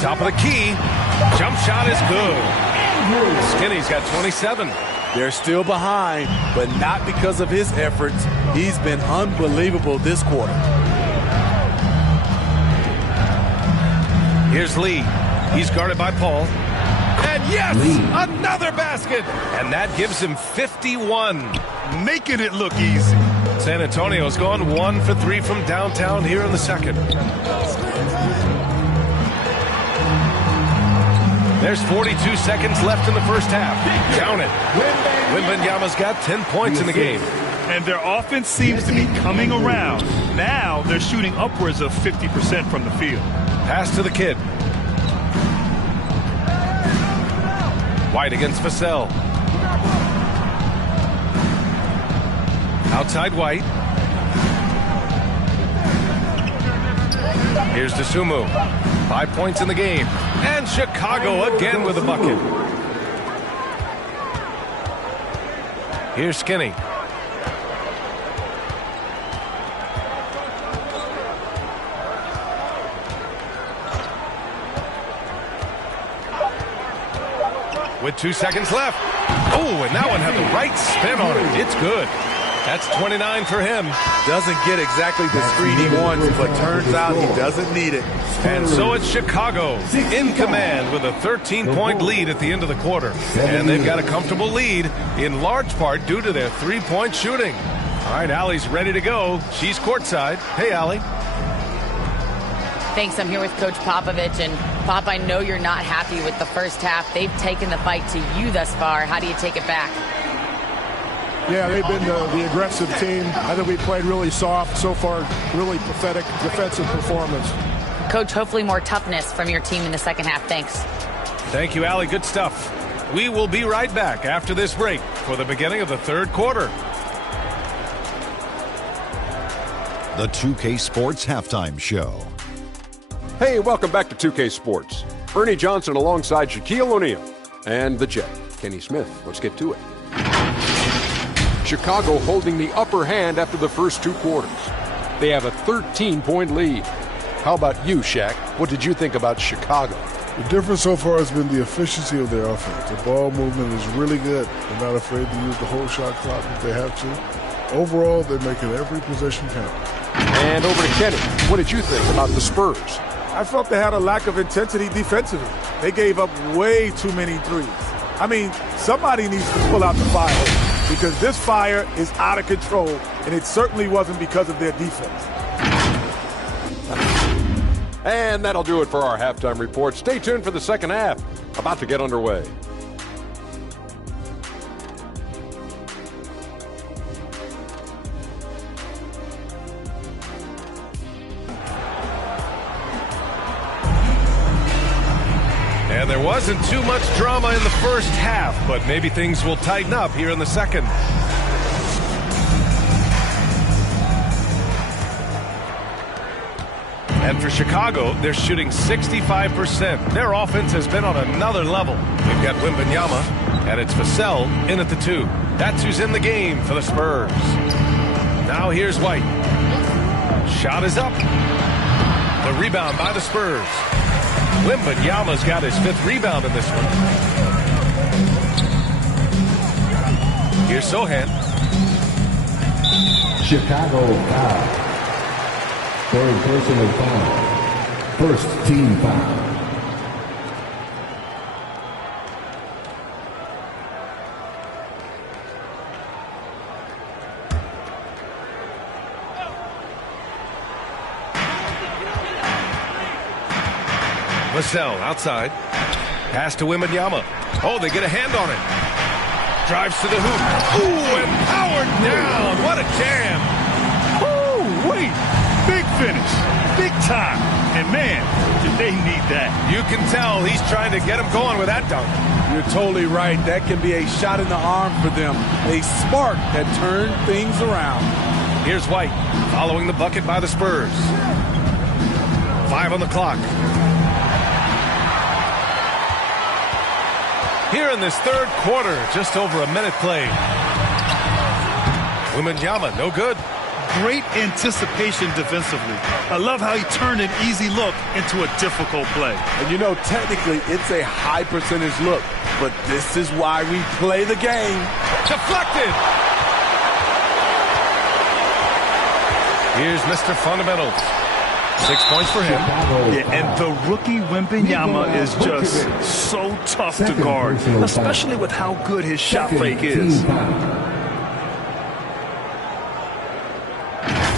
Top of the key. Jump shot is good. Skinny's got 27. They're still behind, but not because of his efforts. He's been unbelievable this quarter. Here's Lee. He's guarded by Paul. And yes, another basket. And that gives him 51. Making it look easy. San Antonio's gone 1 for 3 from downtown here in the second. There's 42 seconds left in the first half. Count it. Wembanyama's got 10 points in the game. And their offense seems to be coming around. Now they're shooting upwards of 50% from the field. Pass to the Kid. White against Vassell. Outside White. Here's Dosunmu. 5 points in the game. And Chicago again with a bucket. Here's Skinny. With 2 seconds left. Oh, and that one had the right spin on it. It's good. That's 29 for him. Doesn't get exactly the screen he wants, but turns out he doesn't need it. And so it's Chicago in command with a 13-point lead at the end of the quarter. And they've got a comfortable lead in large part due to their three-point shooting. All right, Allie's ready to go. She's courtside. Hey, Allie. Thanks. I'm here with Coach Popovich. And, Pop, I know you're not happy with the first half. They've taken the fight to you thus far. How do you take it back? Yeah, they've been the aggressive team. I think we played really soft. So far, really pathetic defensive performance. Coach, hopefully more toughness from your team in the second half. Thanks. Thank you, Allie. Good stuff. We will be right back after this break for the beginning of the third quarter. The 2K Sports Halftime Show. Hey, welcome back to 2K Sports. Ernie Johnson alongside Shaquille O'Neal and the Jet, Kenny Smith. Let's get to it. Chicago holding the upper hand after the first 2 quarters. They have a 13-point lead. How about you, Shaq? What did you think about Chicago? The difference so far has been the efficiency of their offense. The ball movement is really good. They're not afraid to use the whole shot clock if they have to. Overall, they're making every possession count. And over to Kenny. What did you think about the Spurs? I felt they had a lack of intensity defensively. They gave up way too many threes. I mean, somebody needs to pull out the fire hose because this fire is out of control, and it certainly wasn't because of their defense. And that'll do it for our halftime report. Stay tuned for the second half, about to get underway. And there wasn't too much drama in the first half, but maybe things will tighten up here in the second. And for Chicago, they're shooting 65%. Their offense has been on another level. We've got Wembanyama, and it's Vassell in at the 2. That's who's in the game for the Spurs. Now here's White. Shot is up. The rebound by the Spurs. Wembanyama's got his 5th rebound in this one. Here's Sohan. Chicago foul. Third personal foul. First team foul. Vassell outside. Pass to Wembanyama. Oh, they get a hand on it. Drives to the hoop. Ooh, and powered down. What a jam. Ooh, wait. Big finish. Big time. And, man, did they need that. You can tell he's trying to get him going with that dunk. You're totally right. That can be a shot in the arm for them. A spark that turned things around. Here's White following the bucket by the Spurs. 5 on the clock. Here in this third quarter, just over a minute played. Wembanyama, no good. Great anticipation defensively. I love how he turned an easy look into a difficult play. And you know, technically, it's a high percentage look, but this is why we play the game. Deflected. Here's Mr. Fundamentals. 6 points for him. Yeah, and the rookie Wembanyama is just so tough to guard, especially with how good his shot fake is. The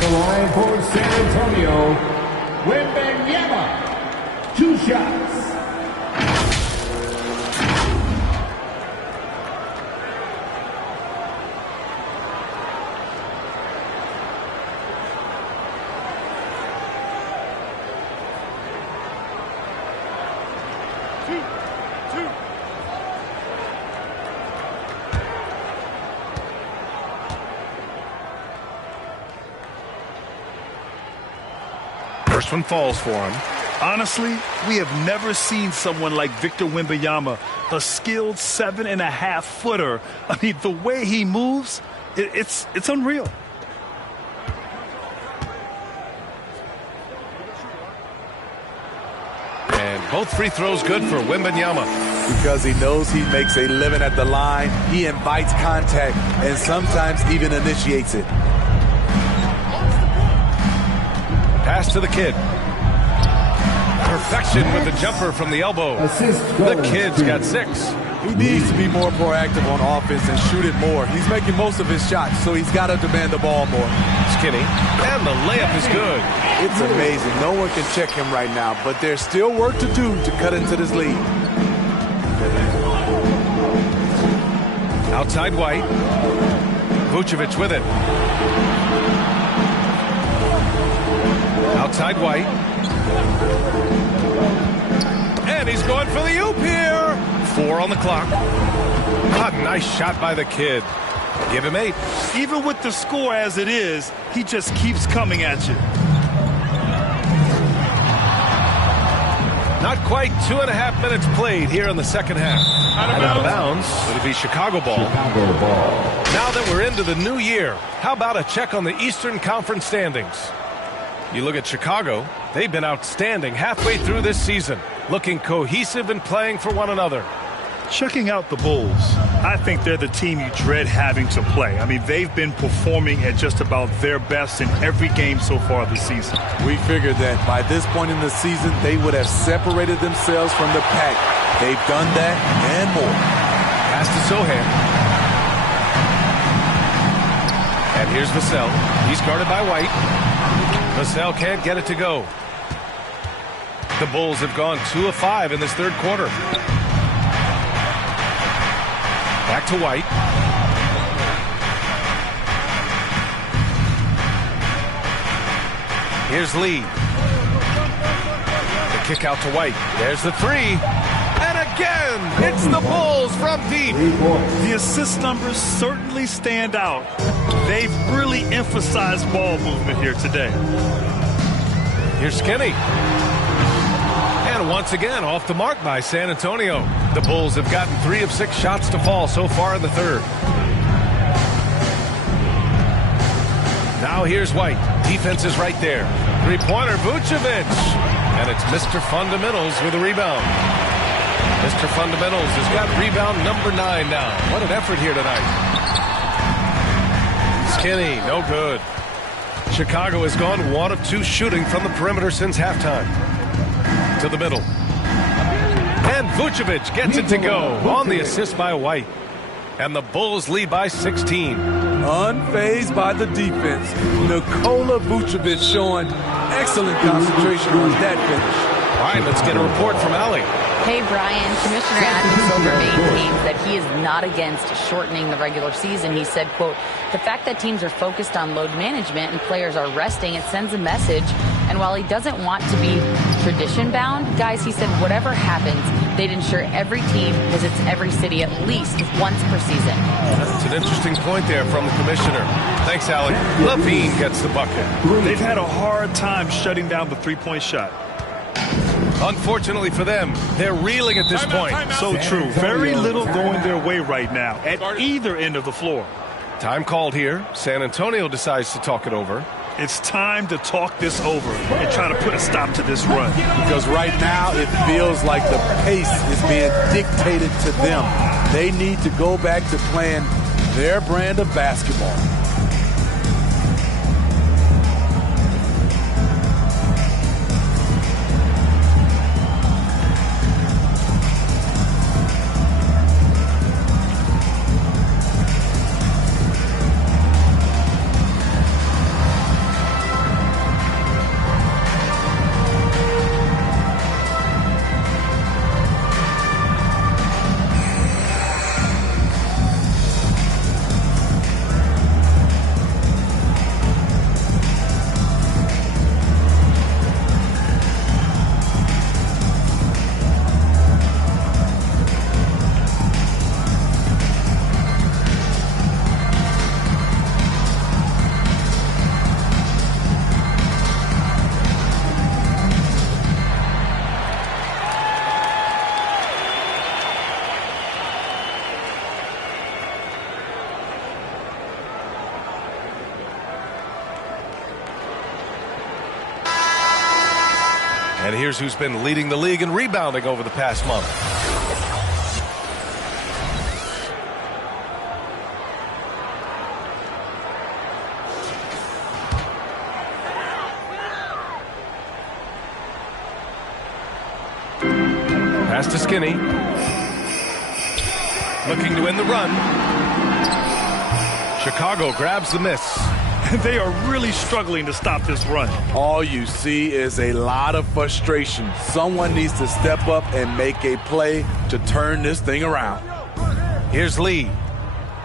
line for San Antonio, Wembanyama. 2 shots. First one falls for him. Honestly, we have never seen someone like Victor Wembanyama, a skilled 7.5-footer. I mean, the way he moves, it's unreal. And both free throws good for Wembanyama. Because he knows he makes a living at the line, he invites contact and sometimes even initiates it. Pass to the kid. Perfection with the jumper from the elbow. The kid's got 6. He needs to be more proactive on offense and shoot it more. He's making most of his shots, so he's got to demand the ball more. Skinny. And the layup is good. It's amazing. No one can check him right now, but there's still work to do to cut into this lead. Outside White. Vucevic with it. Outside White. And he's going for the oop here. 4 on the clock. A nice shot by the kid. Give him 8. Even with the score as it is, he just keeps coming at you. Not quite 2.5 minutes played here in the second half. Out of bounds. It'll be Chicago ball. Now that we're into the new year, how about a check on the Eastern Conference standings? You look at Chicago, they've been outstanding halfway through this season, looking cohesive and playing for one another. Checking out the Bulls, I think they're the team you dread having to play. I mean, they've been performing at just about their best in every game so far this season. We figured that by this point in the season, they would have separated themselves from the pack. They've done that and more. Pass to Sohan. And here's Vassell. He's guarded by White. Vassell can't get it to go. The Bulls have gone 2 of 5 in this third quarter. Back to White. Here's Lee. The kick out to White. There's the three. And again, it's the Bulls from deep. The assist numbers certainly stand out. They've really emphasized ball movement here today. Here's Skinny. And once again, off the mark by San Antonio. The Bulls have gotten 3 of 6 shots to fall so far in the third. Now here's White. Defense is right there. Three-pointer, Vucevic. And it's Mr. Fundamentals with a rebound. Mr. Fundamentals has got rebound number 9 now. What an effort here tonight. Skinny, no good. Chicago has gone 1 of 2 shooting from the perimeter since halftime. To the middle. And Vucevic gets it to go on the assist by White. And the Bulls lead by 16. Unfazed by the defense, Nikola Vucevic showing excellent concentration on that finish. All right, let's get a report from Allie. Hey, Brian. Commissioner Adam Silver maintains that he is not against shortening the regular season. He said, quote, the fact that teams are focused on load management and players are resting, it sends a message. And while he doesn't want to be tradition-bound, guys, he said whatever happens, they'd ensure every team visits every city at least once per season. That's an interesting point there from the commissioner. Thanks, Allie. LaVine gets the bucket. They've had a hard time shutting down the three-point shot. Unfortunately for them, they're reeling at this point. So true. Very little going their way right now at either end of the floor. Time called here. San Antonio decides to talk it over. It's time to talk this over and try to put a stop to this run. Because right now it feels like the pace is being dictated to them. They need to go back to playing their brand of basketball. And here's who's been leading the league in rebounding over the past month. Pass to Skinny. Looking to win the run. Chicago grabs the miss. They are really struggling to stop this run. All you see is a lot of frustration. Someone needs to step up and make a play to turn this thing around. Here's Lee.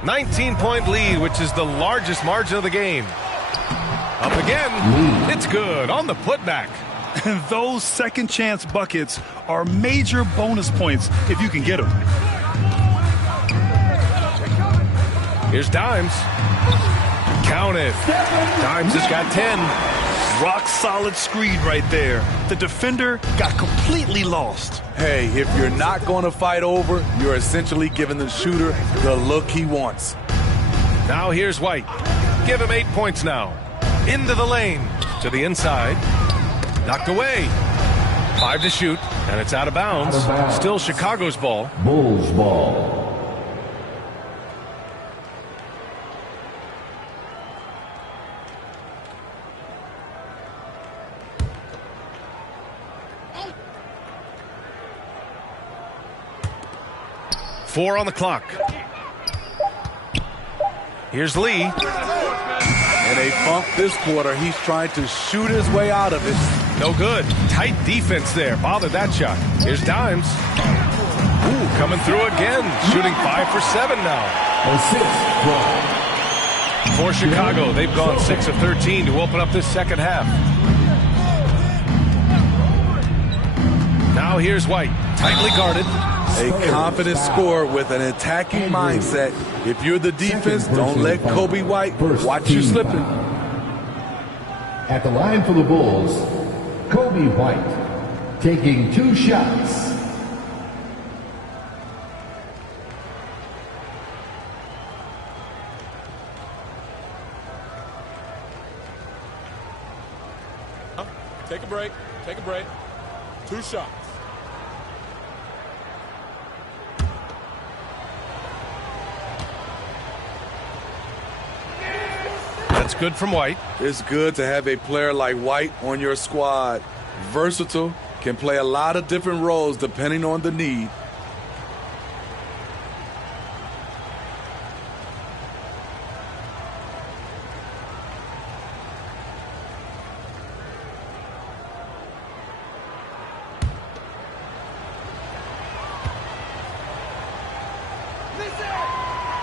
19-point lead, which is the largest margin of the game. Up again. It's good on the putback. And those second chance buckets are major bonus points if you can get them. Here's Dimes. Count it. Dimes has got 10. Rock solid screen right there. The defender got completely lost. Hey, if you're not going to fight over, you're essentially giving the shooter the look he wants. Now here's White. Give him 8 points now. Into the lane. To the inside. Knocked away. 5 to shoot. And it's out of bounds. Still Chicago's ball. Bulls ball. 4 on the clock. Here's Lee. In a funk this quarter, he's trying to shoot his way out of it. No good. Tight defense there. Bothered that shot. Here's Dimes. Ooh, coming through again. Shooting 5 for 7 now. For Chicago, they've gone 6 of 13 to open up this second half. Now here's White. Tightly guarded. A confident scorer with an attacking mindset. If you're the defense, don't let Coby White watch you slipping. At the line for the Bulls, Coby White taking 2 shots. Take a break. Take a break. 2 shots. That's good from White. It's good to have a player like White on your squad. Versatile, can play a lot of different roles depending on the need.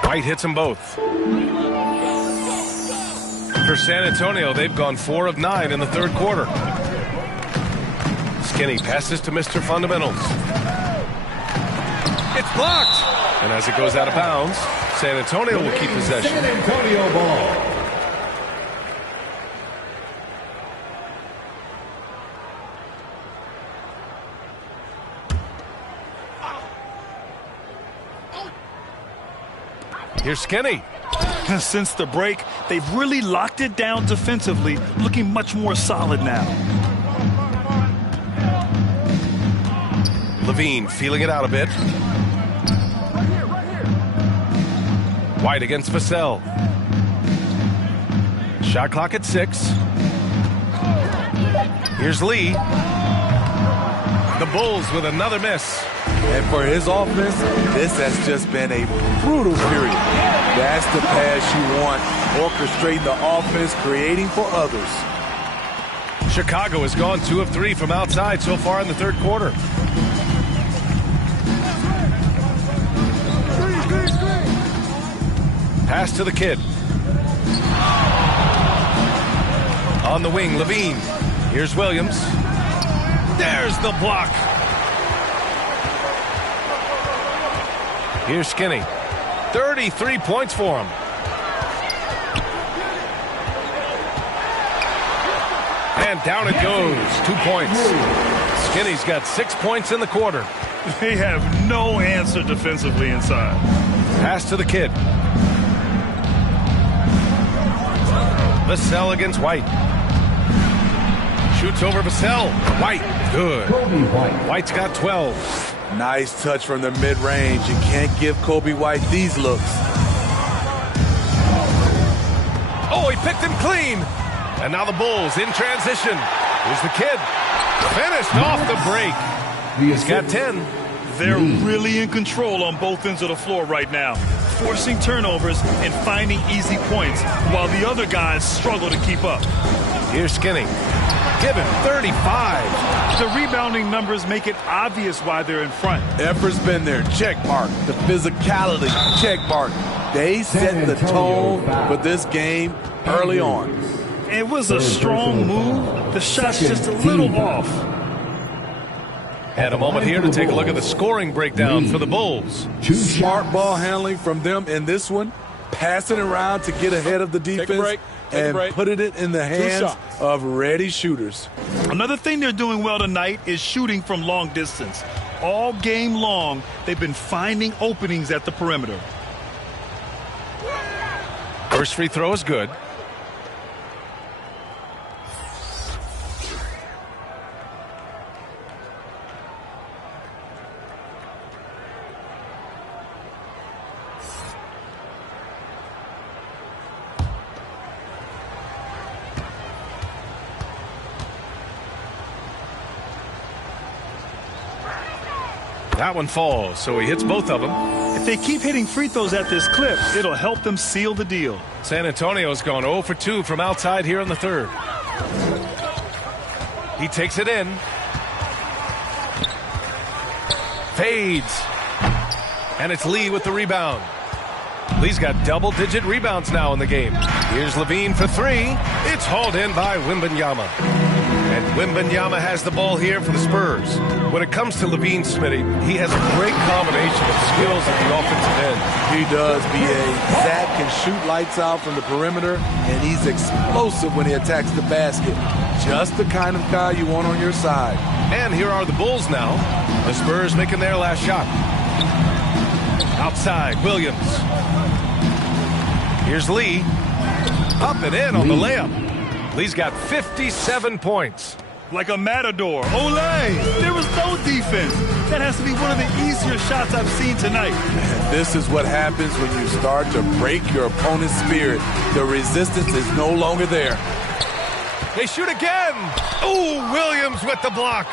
White hits them both. For San Antonio, they've gone 4 of 9 in the third quarter. Skinny passes to Mr. Fundamentals. It's blocked. And as it goes out of bounds, San Antonio will keep possession. San Antonio ball. Here's Skinny. Since the break, they've really locked it down defensively, looking much more solid now. Levine feeling it out a bit. White against Vassell. Shot clock at 6. Here's Lee. The Bulls with another miss. And for his offense, this has just been a brutal period. That's the pass you want. Orchestrating the offense, creating for others. Chicago has gone 2 of 3 from outside so far in the third quarter. Pass to the kid. On the wing, Levine. Here's Williams. There's the block. Here's Skinny. 33 points for him. And down it goes. 2 points. Skinny's got 6 points in the quarter. They have no answer defensively inside. Pass to the kid. Vassell against White. Shoots over Vassell. White. Good. White's got 12. Nice touch from the mid-range. You can't give Coby White these looks. Oh, he picked him clean. And now the Bulls in transition. Here's the kid. Finished off the break. He's got 10. They're really in control on both ends of the floor right now, forcing turnovers and finding easy points while the other guys struggle to keep up. Here's Skinny. Give him 35. The rebounding numbers make it obvious why they're in front. Effort's been there. Check mark. The physicality. Check mark. They set the tone for this game early on. It was a strong move. The shot's just a little off. And a moment here to take a look at the scoring breakdown for the Bulls. Smart ball handling from them in this one. Passing around to get ahead of the defense and putting it in the hands of ready shooters. Another thing they're doing well tonight is shooting from long distance. All game long, they've been finding openings at the perimeter. First free throw is good. That one falls, so he hits both of them. If If they keep hitting free throws at this clip, it'll help them seal the deal. San Antonio's gone 0 for 2 from outside here in the third. He takes it in. Fades. And it's Lee with the rebound. Lee's got double-digit rebounds now in the game. Here's Levine for three. It's hauled in by Wembanyama. And Wembanyama has the ball here for the Spurs. When it comes to Levine, Smitty, he has a great combination of skills at the offensive end. He does, B.A. Zach can shoot lights out from the perimeter, and he's explosive when he attacks the basket. Just the kind of guy you want on your side. And here are the Bulls now. The Spurs making their last shot. Outside, Williams. Here's Lee. Up and in on the layup. Lee's got 57 points. Like a matador. Olay! There was no defense. That has to be one of the easier shots I've seen tonight. And this is what happens when you start to break your opponent's spirit. The resistance is no longer there. They shoot again. Ooh, Williams with the block.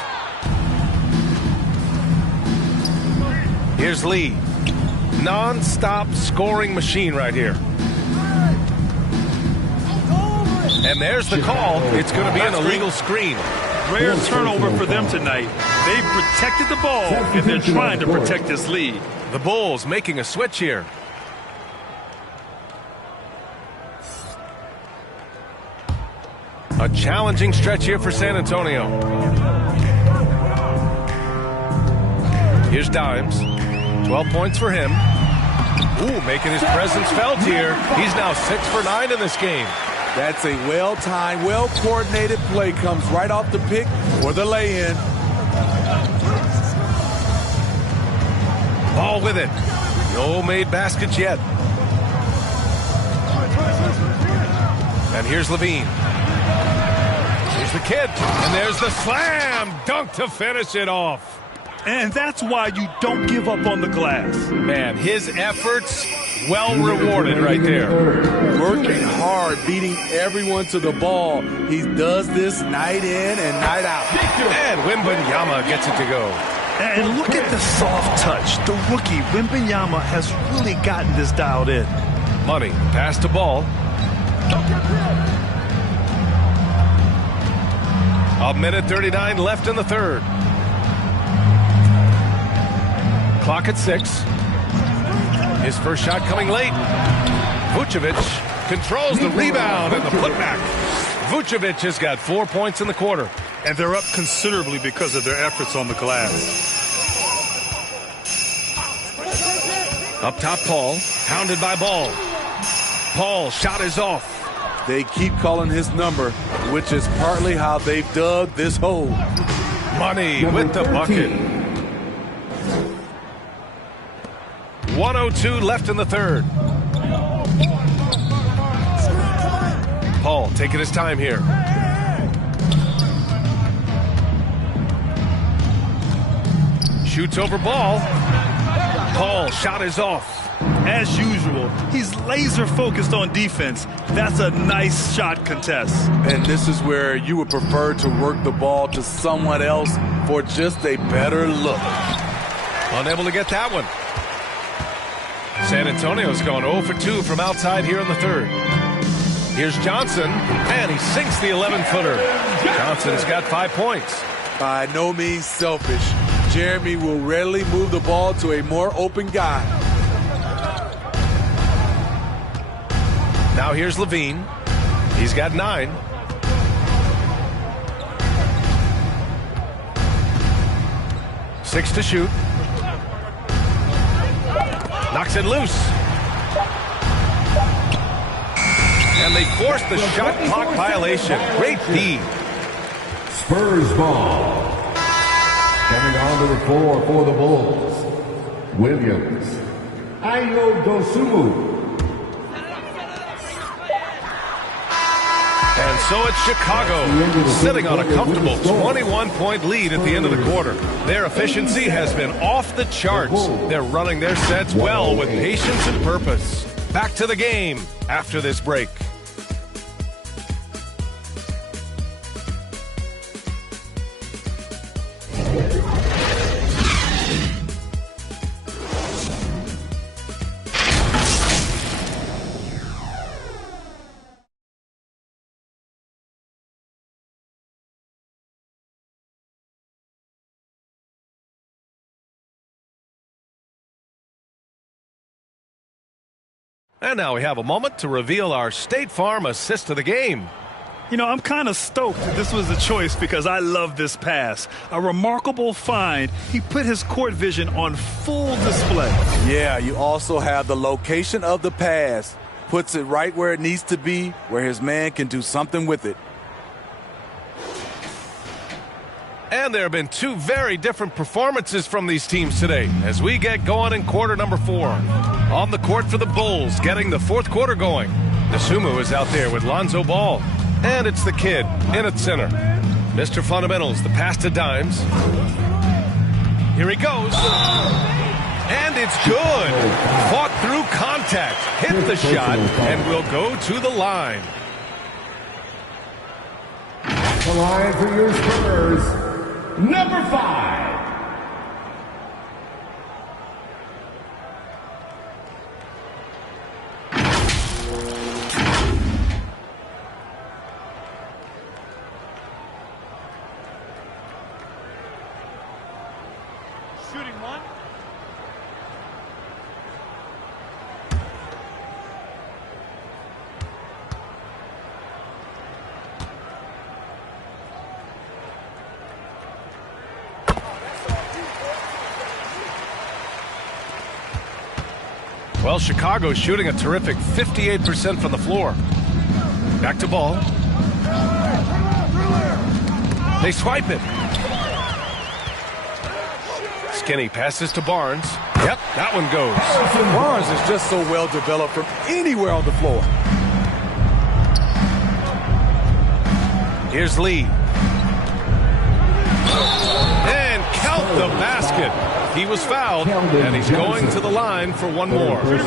Here's Lee. Non-stop scoring machine right here. And there's the call. It's going to be an illegal screen. Rare turnover for them tonight. They've protected the ball, and they're trying to protect this lead. The Bulls making a switch here. A challenging stretch here for San Antonio. Here's Dimes. 12 points for him. Ooh, making his presence felt here. He's now 6 for 9 in this game. That's a well-timed, well-coordinated play. Comes right off the pick or the lay-in. Ball with it. No made baskets yet. And here's Levine. Here's the kid. And there's the slam dunk to finish it off. And that's why you don't give up on the glass. Man, his efforts well rewarded right there. Working hard, beating everyone to the ball. He does this night in and night out. And Wembanyama gets it to go. And look at the soft touch. The rookie, Wembanyama, has really gotten this dialed in. Money, pass to Ball. A minute 39 left in the third. Clock at 6. His first shot coming late. Vucevic controls the rebound and the putback. Vucevic has got 4 points in the quarter. And they're up considerably because of their efforts on the glass. Up top, Paul. Hounded by Ball. Paul, shot is off. They keep calling his number, which is partly how they've dug this hole. Money with the bucket. 1:02 left in the third. Paul taking his time here. Shoots over Ball. Paul, shot is off. As usual, he's laser focused on defense. That's a nice shot contest. And this is where you would prefer to work the ball to someone else for just a better look. Unable to get that one. San Antonio's going 0 for 2 from outside here in the third. Here's Johnson, and he sinks the 11-footer. Johnson's got 5 points. By no means selfish. Jeremy will readily move the ball to a more open guy. Now here's Levine. He's got 9. Six to shoot. Knocks it loose. And they force the shot clock violation. Great D. Spurs ball. Coming onto the floor for the Bulls. Williams. Ayo Dosunmu. And so it's Chicago, sitting on a comfortable 21-point lead at the end of the quarter. Their efficiency has been off the charts. They're running their sets well with patience and purpose. Back to the game after this break. And now we have a moment to reveal our State Farm assist of the game. You know, I'm kind of stoked that this was a choice because I love this pass. A remarkable find. He put his court vision on full display. Yeah, you also have the location of the pass. Puts it right where it needs to be, where his man can do something with it. And there have been two very different performances from these teams today as we get going in quarter number 4. On the court for the Bulls, getting the fourth quarter going. Dosunmu is out there with Lonzo Ball. And it's the kid in at center. Mr. Fundamentals, the pass to Dimes. Here he goes. And it's good. Fought through contact. Hit the shot and will go to the line. The line for your Spurs, number 5. Shooting one. Well, Chicago's shooting a terrific 58% from the floor. Back to Ball. They swipe it. Skinny passes to Barnes. Yep, that one goes. Barnes is just so well developed from anywhere on the floor. Here's Lee. And count the basket. He was fouled, and he's going to the line for one more. At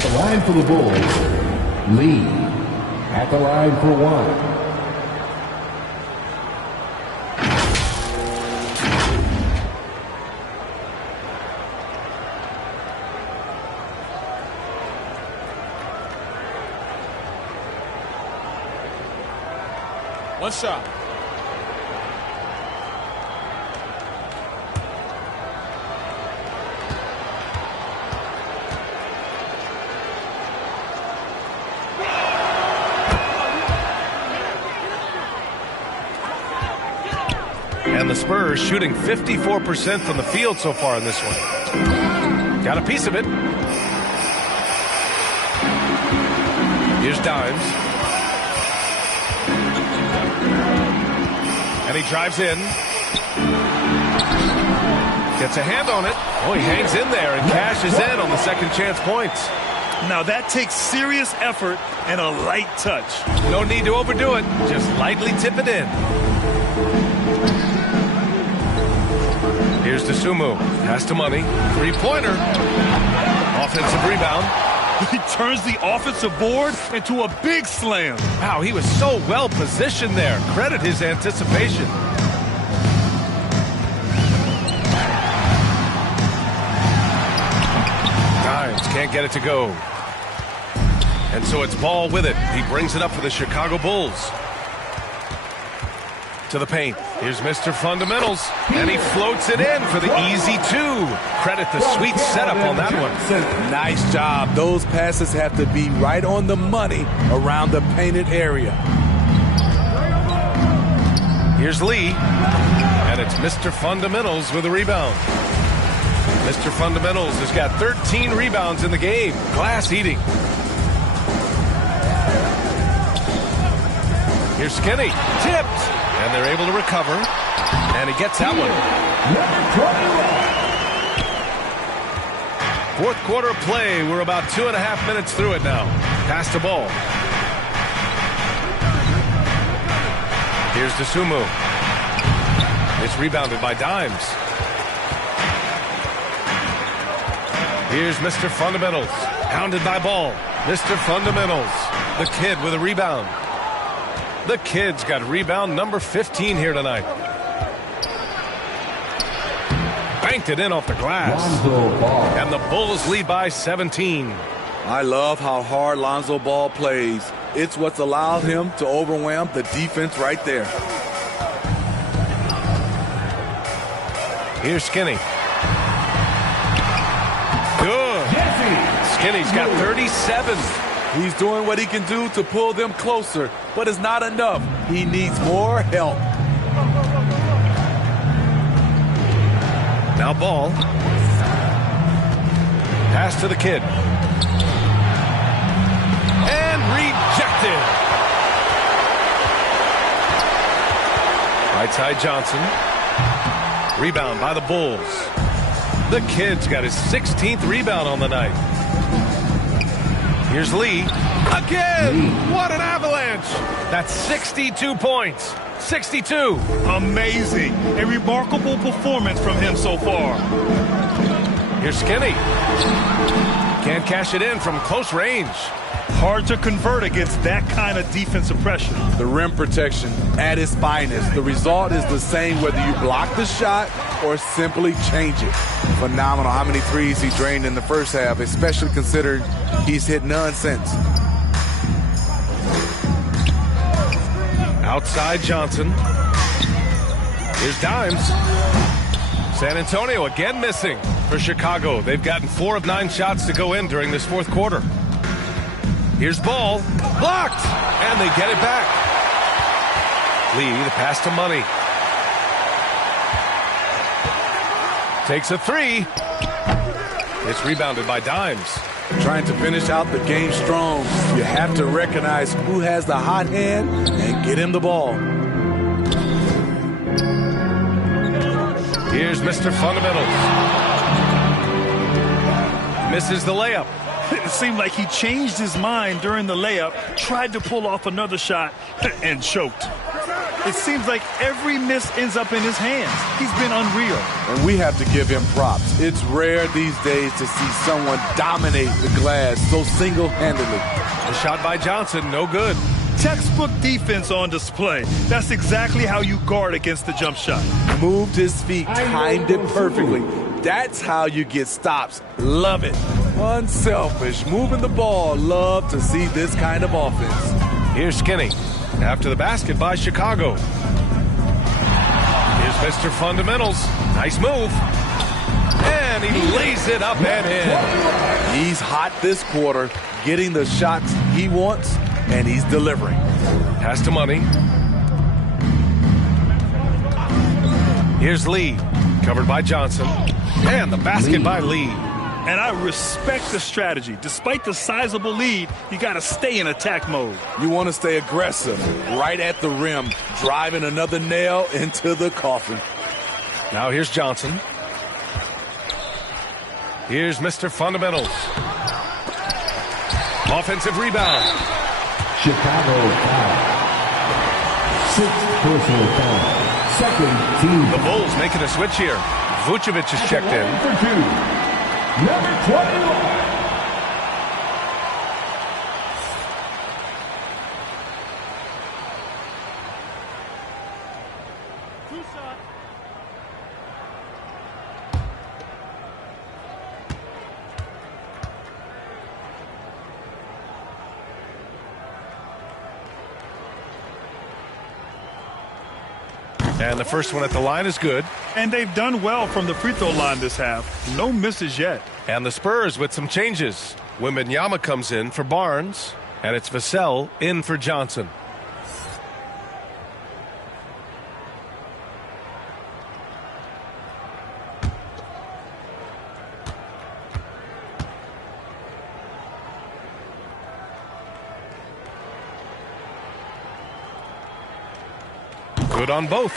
the line for the Bulls, Lee. At the line for one. One shot. And the Spurs shooting 54% from the field so far in this one. Got a piece of it. Here's Dimes. And he drives in. Gets a hand on it. Oh, he hangs in there and cashes in on the second chance points. Now that takes serious effort and a light touch. No need to overdo it. Just lightly tip it in. Here's Dosunmu. Pass to Money. Three-pointer. Offensive rebound. He turns the offensive board into a big slam. Wow, he was so well positioned there. Credit his anticipation. Dimes can't get it to go. And so it's Ball with it. He brings it up for the Chicago Bulls. To the paint. Here's Mr. Fundamentals. And he floats it in for the easy two. Credit the sweet setup on that one. Nice job. Those passes have to be right on the money around the painted area. Here's Lee. And it's Mr. Fundamentals with a rebound. Mr. Fundamentals has got 13 rebounds in the game. Glass eating. Here's Skinny. Tipped. And they're able to recover. And he gets that one. Fourth quarter play. We're about 2.5 minutes through it now. Pass the ball. Here's Dosunmu. It's rebounded by Dimes. Here's Mr. Fundamentals. Pounded by Ball. Mr. Fundamentals. The kid with a rebound. The Kid's got rebound number 15 here tonight. Banked it in off the glass. And the Bulls lead by 17. I love how hard Lonzo Ball plays. It's what's allowed him to overwhelm the defense right there. Here's Skinny. Skinny's got 37. He's doing what he can do to pull them closer, but it's not enough. He needs more help. Now ball. Pass to the kid. And rejected. Right side Johnson. Rebound by the Bulls. The kid's got his 16th rebound on the night. Here's Lee. Again! What an avalanche! That's 62 points. 62. Amazing. A remarkable performance from him so far. Here's Skinny. Can't cash it in from close range. Hard to convert against that kind of defensive pressure. The rim protection at its finest. The result is the same whether you block the shot or simply change it. Phenomenal how many threes he drained in the first half, especially considering he's hit none since. Outside Johnson. Here's Dimes. San Antonio again missing for Chicago. They've gotten 4 of 9 shots to go in during this fourth quarter. Here's Ball. Blocked! And they get it back. Lee, the pass to Money. Takes a 3. It's rebounded by Dimes. Trying to finish out the game strong. You have to recognize who has the hot hand and get him the ball. Here's Mr. Fundamentals. Misses the layup. It seemed like he changed his mind during the layup, tried to pull off another shot, and choked. It seems like every miss ends up in his hands. He's been unreal. And we have to give him props. It's rare these days to see someone dominate the glass so single-handedly. The shot by Johnson, no good. Textbook defense on display. That's exactly how you guard against the jump shot. Moved his feet, timed it perfectly. That's how you get stops. Love it. Unselfish, moving the ball. Love to see this kind of offense. Here's Skinny. After the basket by Chicago. Here's Mr. Fundamentals. Nice move. And he lays it up and in. He's hot this quarter, getting the shots he wants, and he's delivering. Pass to Money. Here's Lee. Covered by Johnson. And the basket by Lee. And I respect the strategy. Despite the sizable lead, you got to stay in attack mode. You want to stay aggressive, right at the rim, driving another nail into the coffin. Now here's Johnson. Here's Mr. Fundamentals. Offensive rebound. Chicago foul. 6th personal foul. Second team. The Bulls making a switch here. Vucevic is checked in. For 2. Number 21. And the first one at the line is good. And they've done well from the free throw line this half. No misses yet. And the Spurs with some changes. Wembanyama comes in for Barnes, and it's Vassell in for Johnson. Good on both.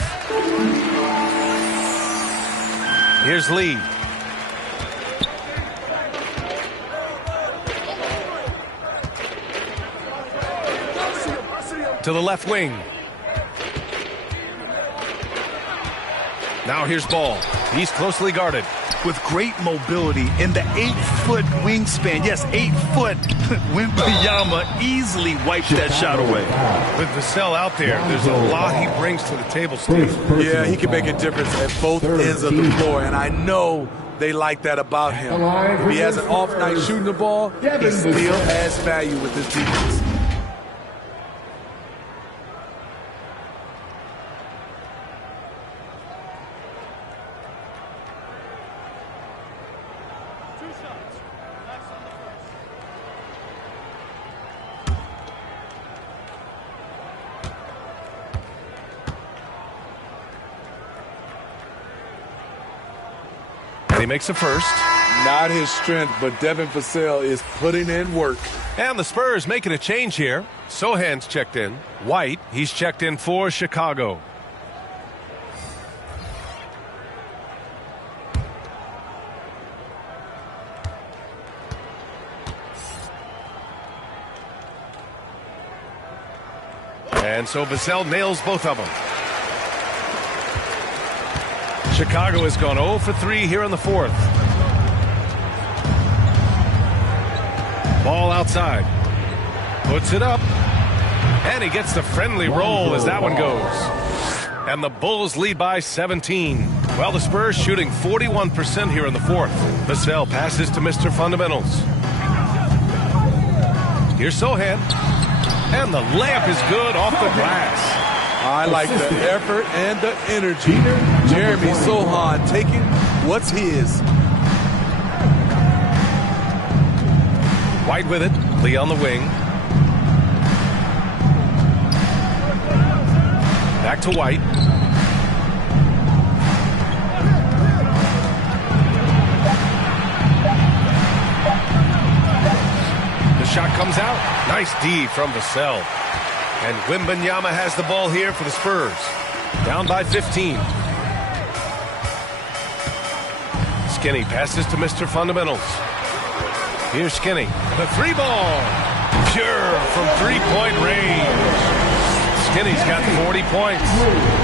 Here's Lee. To the left wing. Now here's Ball. He's closely guarded. With great mobility in the 8-foot wingspan. Yes, 8 foot. Wembanyama easily wiped that shot away. With Vassell out there, there's a lot he brings to the table, Steve. Yeah, he can make a difference at both ends of the floor, and I know they like that about him. If he has an off night shooting the ball, he still has value with his defense. Skinny makes a first. Not his strength, but Devin Vassell is putting in work. And the Spurs making a change here. Sohan's checked in. White, he's checked in for Chicago. And so Vassell nails both of them. Chicago has gone 0 for 3 here in the fourth. Ball outside. Puts it up. And he gets the friendly roll as that one goes. And the Bulls lead by 17. Well, the Spurs shooting 41% here in the fourth. Vassell passes to Mr. Fundamentals. Here's Sohan. And the layup is good off the glass. I like the effort and the energy. Jeremy Sohan taking what's his. White with it. Lee on the wing. Back to White. The shot comes out. Nice D from Vassell. And Wembanyama has the ball here for the Spurs. Down by 15. Skinny passes to Mr. Fundamentals. Here's Skinny. The three ball. Pure from three-point range. Skinny's got 40 points.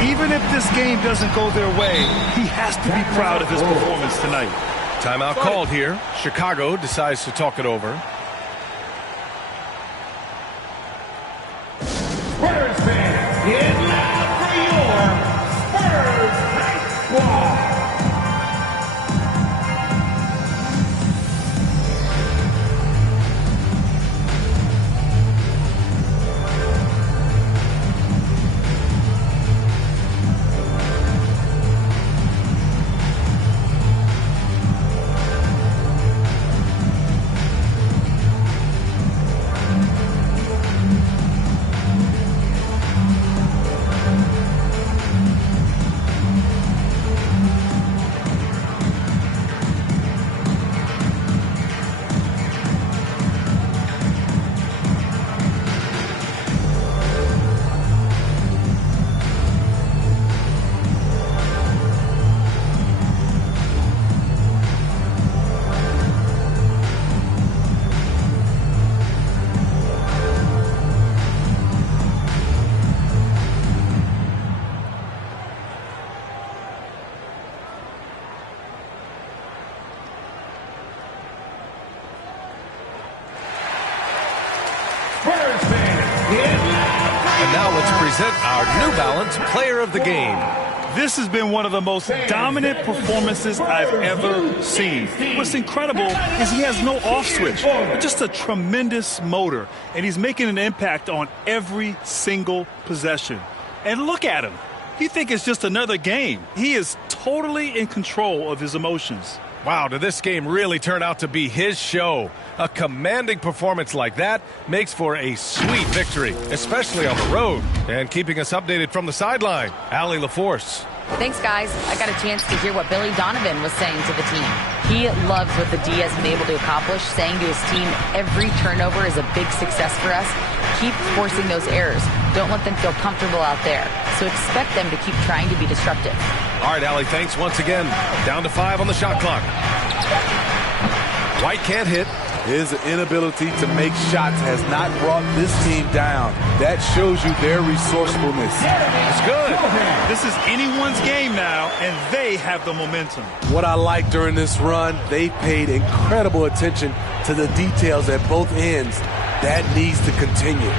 Even if this game doesn't go their way, he has to be proud of his performance tonight. Timeout called here. Chicago decides to talk it over. Spurs fans, get loud for your Spurs Night Squad. And now let's present our New Balance Player of the Game. This has been one of the most dominant performances I've ever seen. What's incredible is he has no off switch, just a tremendous motor, and he's making an impact on every single possession. And look at him. You think it's just another game. He is totally in control of his emotions. Wow, did this game really turn out to be his show? A commanding performance like that makes for a sweet victory, especially on the road. And keeping us updated from the sideline, Allie LaForce. Thanks, guys. I got a chance to hear what Billy Donovan was saying to the team. He loves what the D has been able to accomplish, saying to his team, every turnover is a big success for us. Keep forcing those errors. Don't let them feel comfortable out there. So expect them to keep trying to be disruptive. All right, Allie, thanks once again. Down to 5 on the shot clock. White can't hit. His inability to make shots has not brought this team down. That shows you their resourcefulness. It's good. This is anyone's game now, and they have the momentum. What I like during this run, they paid incredible attention to the details at both ends. That needs to continue.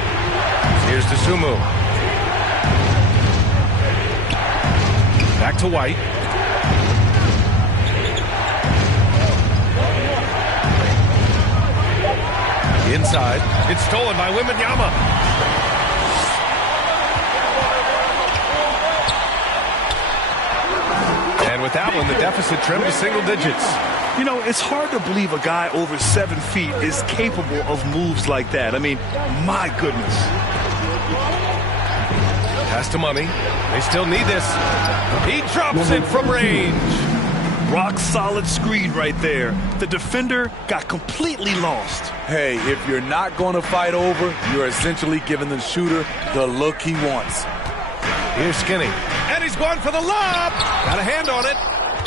Here's Dosunmu. Back to White. Inside. It's stolen by Wembanyama. And with that one, the deficit trimmed to single digits. You know, it's hard to believe a guy over 7 feet is capable of moves like that. I mean, my goodness. Pass to Money. They still need this. He drops it from range. Rock-solid screen right there. The defender got completely lost. Hey, if you're not going to fight over, you're essentially giving the shooter the look he wants. Here's Skinny. And he's going for the lob. Got a hand on it.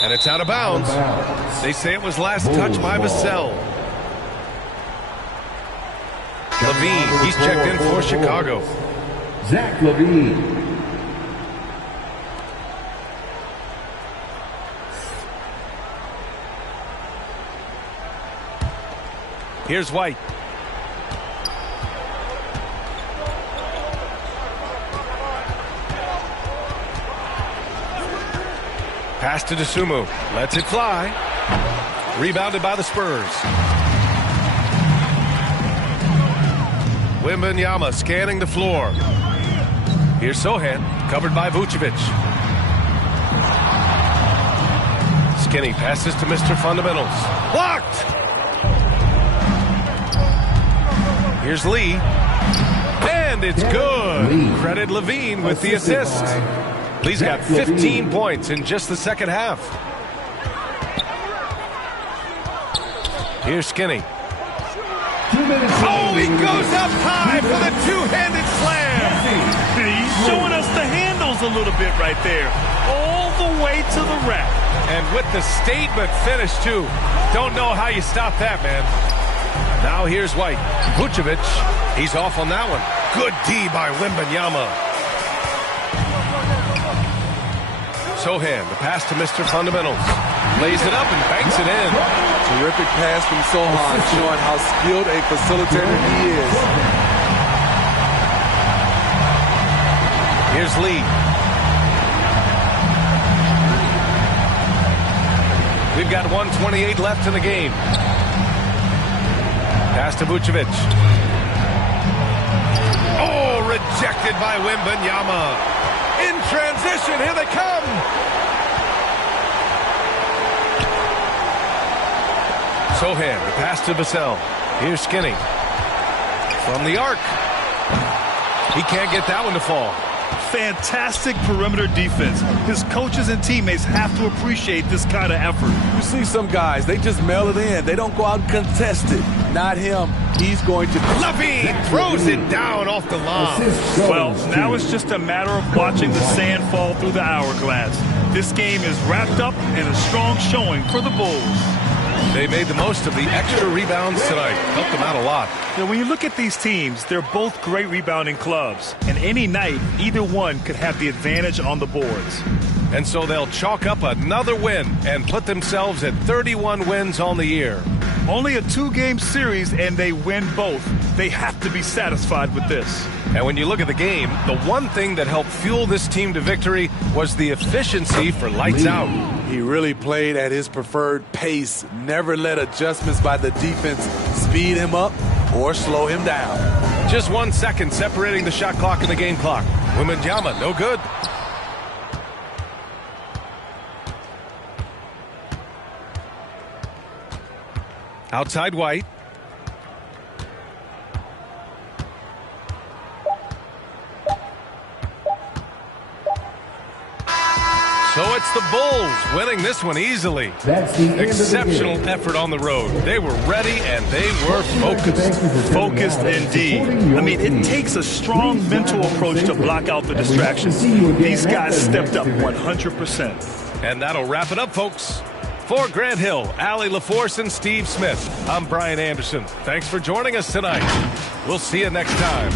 And it's out of bounds. They say it was last touched by Vassell. LaVine, he's checked in for Chicago. Zach LaVine. Here's White. Pass to Dosunmu. Lets it fly. Rebounded by the Spurs. Wembanyama scanning the floor. Here's Sohan, covered by Vucevic. Skinny passes to Mr. Fundamentals. Blocked! Here's Lee. And it's good. Credit LaVine with the assist. Lee's got 15 points in just the second half. Here's Skinny. Oh, he goes up high for the two-handed slam. He's showing us the handles a little bit right there. All the way to the rack. And with the statement finish, too. Don't know how you stop that, man. Now here's White. Vucevic, he's off on that one. Good D by Wembanyama. Sohan, the pass to Mr. Fundamentals. Lays it up and banks it in. Terrific pass from Sohan, showing how skilled a facilitator he is. Here's Lee. We've got 1:28 left in the game. Pass to Vucevic. Oh, rejected by Wembanyama. In transition, here they come. Sohan, the pass to Vassell. Here's Skinny. From the arc. He can't get that one to fall. Fantastic perimeter defense. His coaches and teammates have to appreciate this kind of effort. You see some guys, they just mail it in. They don't go out and contest it. Not him. He's going to... LaVine throws it down off the lob. Well, now it's just a matter of watching the sand fall through the hourglass. This game is wrapped up in a strong showing for the Bulls. They made the most of the extra rebounds tonight. Helped them out a lot. Now, when you look at these teams, they're both great rebounding clubs. And any night, either one could have the advantage on the boards. And so they'll chalk up another win and put themselves at 31 wins on the year. Only a two-game series, and they win both. They have to be satisfied with this. And when you look at the game, the one thing that helped fuel this team to victory was the efficiency for lights out. He really played at his preferred pace, never let adjustments by the defense speed him up or slow him down. Just 1 second separating the shot clock and the game clock. Wembanyama, no good. Outside White. So it's the Bulls winning this one easily. That's the exceptional effort on the road. They were ready and they were focused. Focused indeed. I mean, it takes a strong mental approach to block out the distractions. These guys stepped up 100%. And that'll wrap it up, folks. For Grant Hill, Allie LaForce, and Steve Smith, I'm Brian Anderson. Thanks for joining us tonight. We'll see you next time.